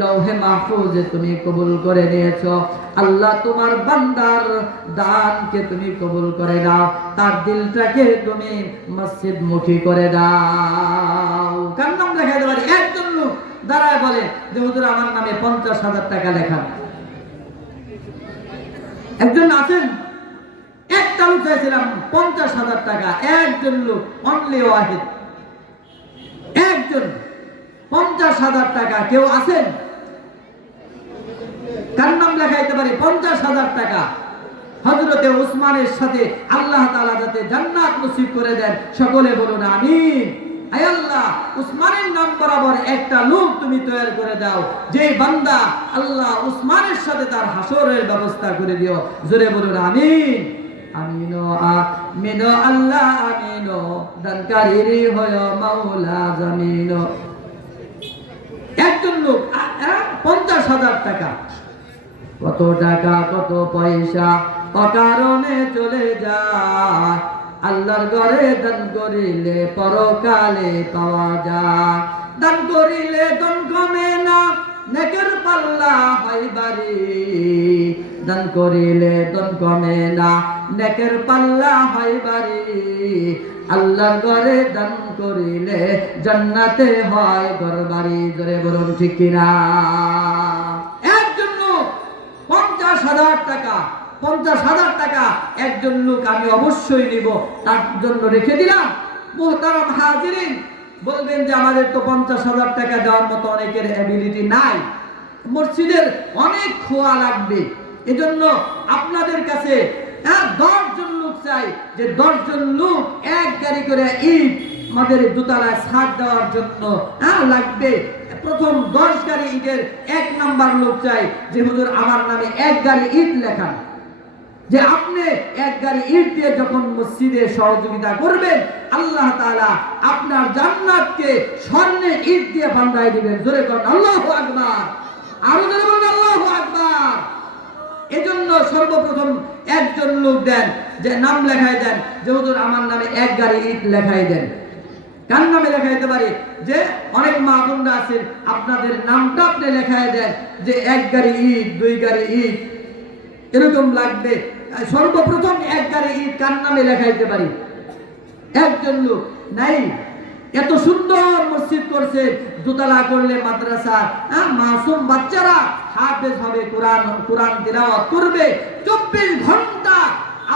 লৌহে মাহফুজে তুমি কবুল করে নিয়েছো। আল্লাহ তোমার বান্দার দানকে তুমি কবুল করে দাও, তার দিলটাকে তুমি মসজিদ মুখী করে দাও। কার নাম লেখাইতে পারি? একজন লোক দাঁড়ায় বলে যে হুজুর আমার নামে 50,000 টাকা লেখান। একজন আছেন? একটা লোক চাইছিলাম 50,000 টাকা। একজন লোক, অনলি ওয়াহিদ, একজন। 50,000 টাকা কেউ আছেন? কার নাম লেখাইতে পারি? 50,000 টাকা। হযরতে উসমানের সাথে আল্লাহ তাআলা যাতে জান্নাত নসিব করে দেন, সকলে বলুন আমিন। আয় আল্লাহ উসমানের নাম বরাবর একটা লোক তুমি তৈরি করে দাও, যে বান্দা আল্লাহ উসমানের সাথে তার হাসরের ব্যবস্থা করে দিও। জোরে বলুন আমিন, আমিন, আমিন আল্লাহ আমিন। দানকারী রে হয় মাওলা জামিন। একজন লোক 50,000 টাকা। কত টাকা কত পয়সা অকারণে চলে যায়, আল্লাহর ঘরে দান করিলে পরকালে পাওয়া যায়। দান করিলে ধন কমে না, নেকের পাল্লা হয় ভারী। দান করিলে ধন কমে না, নেকের পাল্লা হয় ভারী। আল্লাহর ঘরে দান করিলে জান্নাতে হয় ঘরবাড়ি। জোরে বলুন ঠিক কিনা? একজন লোক 50,000 টাকা, 50,000 টাকা একজন লোক আমি অবশ্যই নিব, তার জন্য রেখে দিলাম। মুহতারাম হাজিরিন, বলবেন যে আমাদের তো 50,000 টাকা দেওয়ার মতো অনেকের অ্যাবিলিটি নাই, মসজিদের অনেক খোয়া লাগবে। এজন্য আপনাদের কাছে 10 জন লোক চাই, যে 10 জন লোক এক গাড়ি করে ইট আমাদের দোতলায় ছাদ দেওয়ার জন্য লাগবে। প্রথম 10 গাড়ি ইটের 1 নাম্বার লোক চাই, যে হুজুর আমার নামে 1 গাড়ি ইট লেখান। যে আপনি 1 গাড়ি ইট দিয়ে যখন মসজিদে সহযোগিতা করবেন, আল্লাহ তাআলা আপনার জান্নাতকে স্বর্ণের ইট দিয়ে বাঁধাই দিবেন। জোরে বলুন আল্লাহু আকবার, আরো জোরে বলুন আল্লাহু আকবার। এজন্য সর্বপ্রথম একজন লোক দেন, যে নাম লেখাই দেন, যে হুজুর আমার নামে 1 গাড়ি ইট লেখাই দেন। কার নামে লেখাইতে পারি? যে অনেক মা বোনরা আছেন, আপনাদের নামটা আপনি লেখাই দেন, যে 1 গাড়ি ইট, 2 গাড়ি ইট এরকম লাগবে। সর্বপ্রথম 1 গাড়ি ইট কার নামে লেখাইতে পারি? একজন লোক নাই। এত সুন্দর মসজিদ করছে, দোতলা করলে মাদ্রাসা, মাসুম বাচ্চারা হাফেজ হবে, কোরআন তিলাওয়াত করবে। 24 ঘন্টা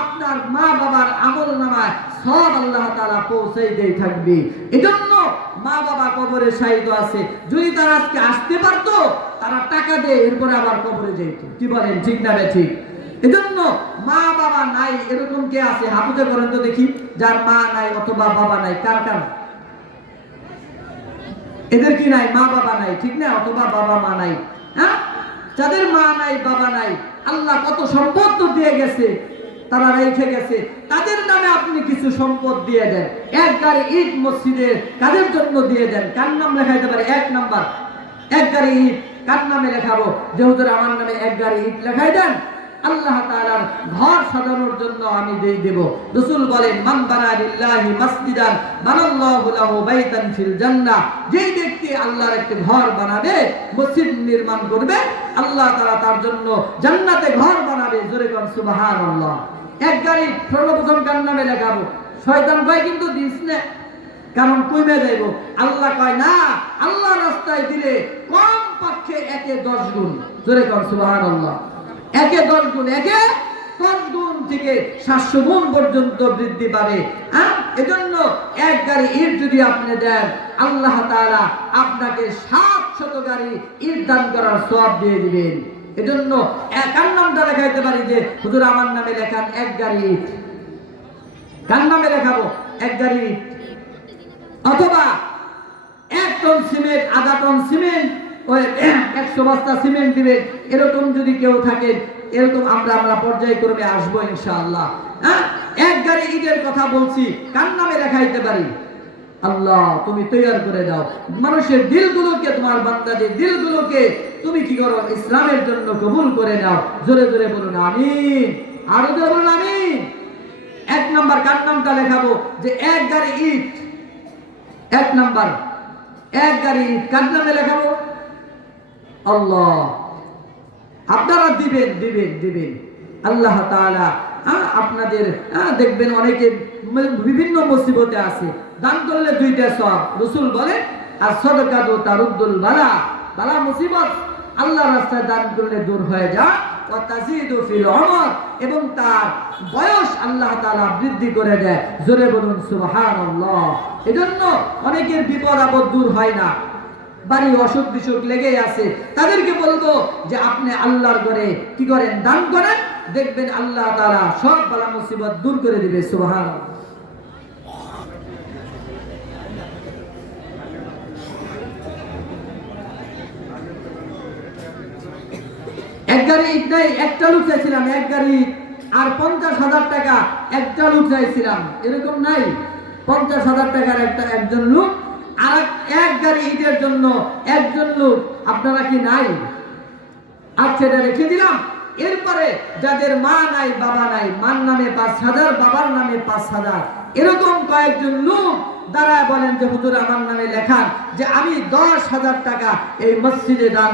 আপনার মা বাবার আমলনামায় সব আল্লাহ তাআলা পৌঁছাই দিয়ে থাকবে। এজন্য মা বাবা কবরে শায়িত আছে, যদি তারা আজকে আসতে পারতো, তারা টাকা দিয়ে এরপরে আবার কবরে যেত। কি বলেন, ঠিক না ঠিক? এজন্য মা বাবা নাই এরকম কে আছে? হাফুজে করেন তো দেখি, যার মা নাই অথবা বাবা নাই। কার কার? এদের কি নাই? মা বাবা নাই, ঠিক না? অথবা বাবা মা নাই। যাদের মা নাই বাবা নাই, আল্লাহ কত সম্পদ তো দিয়ে গেছে, তারা রেখে গেছে, তাদের নামে আপনি কিছু সম্পদ দিয়ে দেন। 1 গাড়ি ইট মসজিদের কাদের জন্য দিয়ে দেন। কার নাম লেখাইতে পারে? 1 নাম্বার 1 গাড়ি ইট কার নামে লেখাবো? যে হুজুর আমার নামে 1 গাড়ি ইট লেখাই দেন, আল্লাহ তাআলার ঘর সাজানোর জন্য আমি দেব। রাসূল বলেন, মান বানা লিল্লাহি মাসজিদান বানাল্লাহু লাহু বাইতান ফিল জান্নাহ। যেই ব্যক্তি আল্লাহর একটি ঘর বানাবে, মসজিদ নির্মাণ করবে, আল্লাহ তাআলা তার জন্য জান্নাতে ঘর বানাবে। জোরে কোন সুবহানাল্লাহ। 1 গাড়ি সর্বপ্রথম কার নামে লেখাবো? শয়তান কয় কিন্তু দিস না, কারণ কইমে যাইব। আল্লাহ কয় না, আল্লাহ রাস্তায় দিলে কম পক্ষে 1-এ 10 গুণ। জোরে কোন সুবহানাল্লাহ। 1-এ 10 গুণ, 1-এ 10 গুণ থেকে 700 গুণ পর্যন্ত বৃদ্ধি পাবে। এজন্য 1 গাড়ি ইট যদি আপনি দেন, আল্লাহ তাআলা আপনাকে 700 গাড়ি ইট দান করার সওয়াব দিয়ে দিবেন। এজন্য কার নামটা লেখাইতে পারি? যে হুজুর আমার নামে লেখান 1 গাড়ি ইট। কার নামে লেখাবো? 1 গাড়ি ইট। অথবা 1 টন সিমেন্ট, আধা টন সিমেন্ট, 100 বস্তা সিমেন্ট দিবে। এরকম যদি কেউ থাকে, এরকম আমরা পর্যায়ক্রমে আসবো ইনশাআল্লাহ। 1 গাড়ি ইটের কথা বলছি, কার নামে লেখাইতে পারি? আল্লাহ তুমি তৈয়ার করে দাও মানুষের দিলগুলোকে, তোমার বান্দাদের দিলগুলোকে তুমি কি করো? ইসলামের জন্য কবুল করে নাও। জোরে জোরে বলুন আমিন, আরো জোরে বলুন আমিন। 1 নাম্বার কার নামটা লেখাবো? যে 1 গাড়ি ইট। 1 নাম্বার 1 গাড়ি ইট কার নামে লেখাবো? আল্লাহ আপনারা দিবেন। আল্লাহ তাআলা আপনাদের দেখবেন অনেকে বিভিন্ন মুসিবতে আছে, দান করলে 2টা সওয়াব। রাসূল বলে, as-সাদাকাতু তারুদ্দুল বালা। বালা মুসিবত আল্লাহর রাস্তায় দান করলে দূর হয়ে যায়। ওয়া তাজিদু ফিল উমর, এবং তার বয়স আল্লাহ তাআলা বৃদ্ধি করে দেয়। জোরে বলুন সুবহানাল্লাহ। এজন্য অনেকের বিপদ আপদ দূর হয় না, বাড়ি অসুখ বিসুখ লেগেই আছে। তাদেরকে বলবো যে আপনি আল্লাহর ঘরে কি করেন? দান করেন। দেখবেন আল্লাহ তাআলা সব বালা মুসিবত দূর করে দিবে। সুবহানাল্লাহ। 1 গাড়ি ইট নাই, একটা লোক চাইছিলাম 1 গাড়ি ইট, আর 50,000 টাকা একটা লোক চাইছিলাম। এরকম নাই? 50,000 টাকার একজন লোক, আর 1 গাড়ি ইটের জন্য একজন লোক। আপনারা কি নাই? আচ্ছা, এটা রেখে দিলাম। এরপরে যাদের মা নাই বাবা নাই, মার নামে 5,000, বাবার নামে 5,000, এরকম কয়েকজন লোক দাঁড়ায় বলেন যে হুজুর আমার নামে লেখান, যে আমি 10,000 টাকা এই মসজিদে দান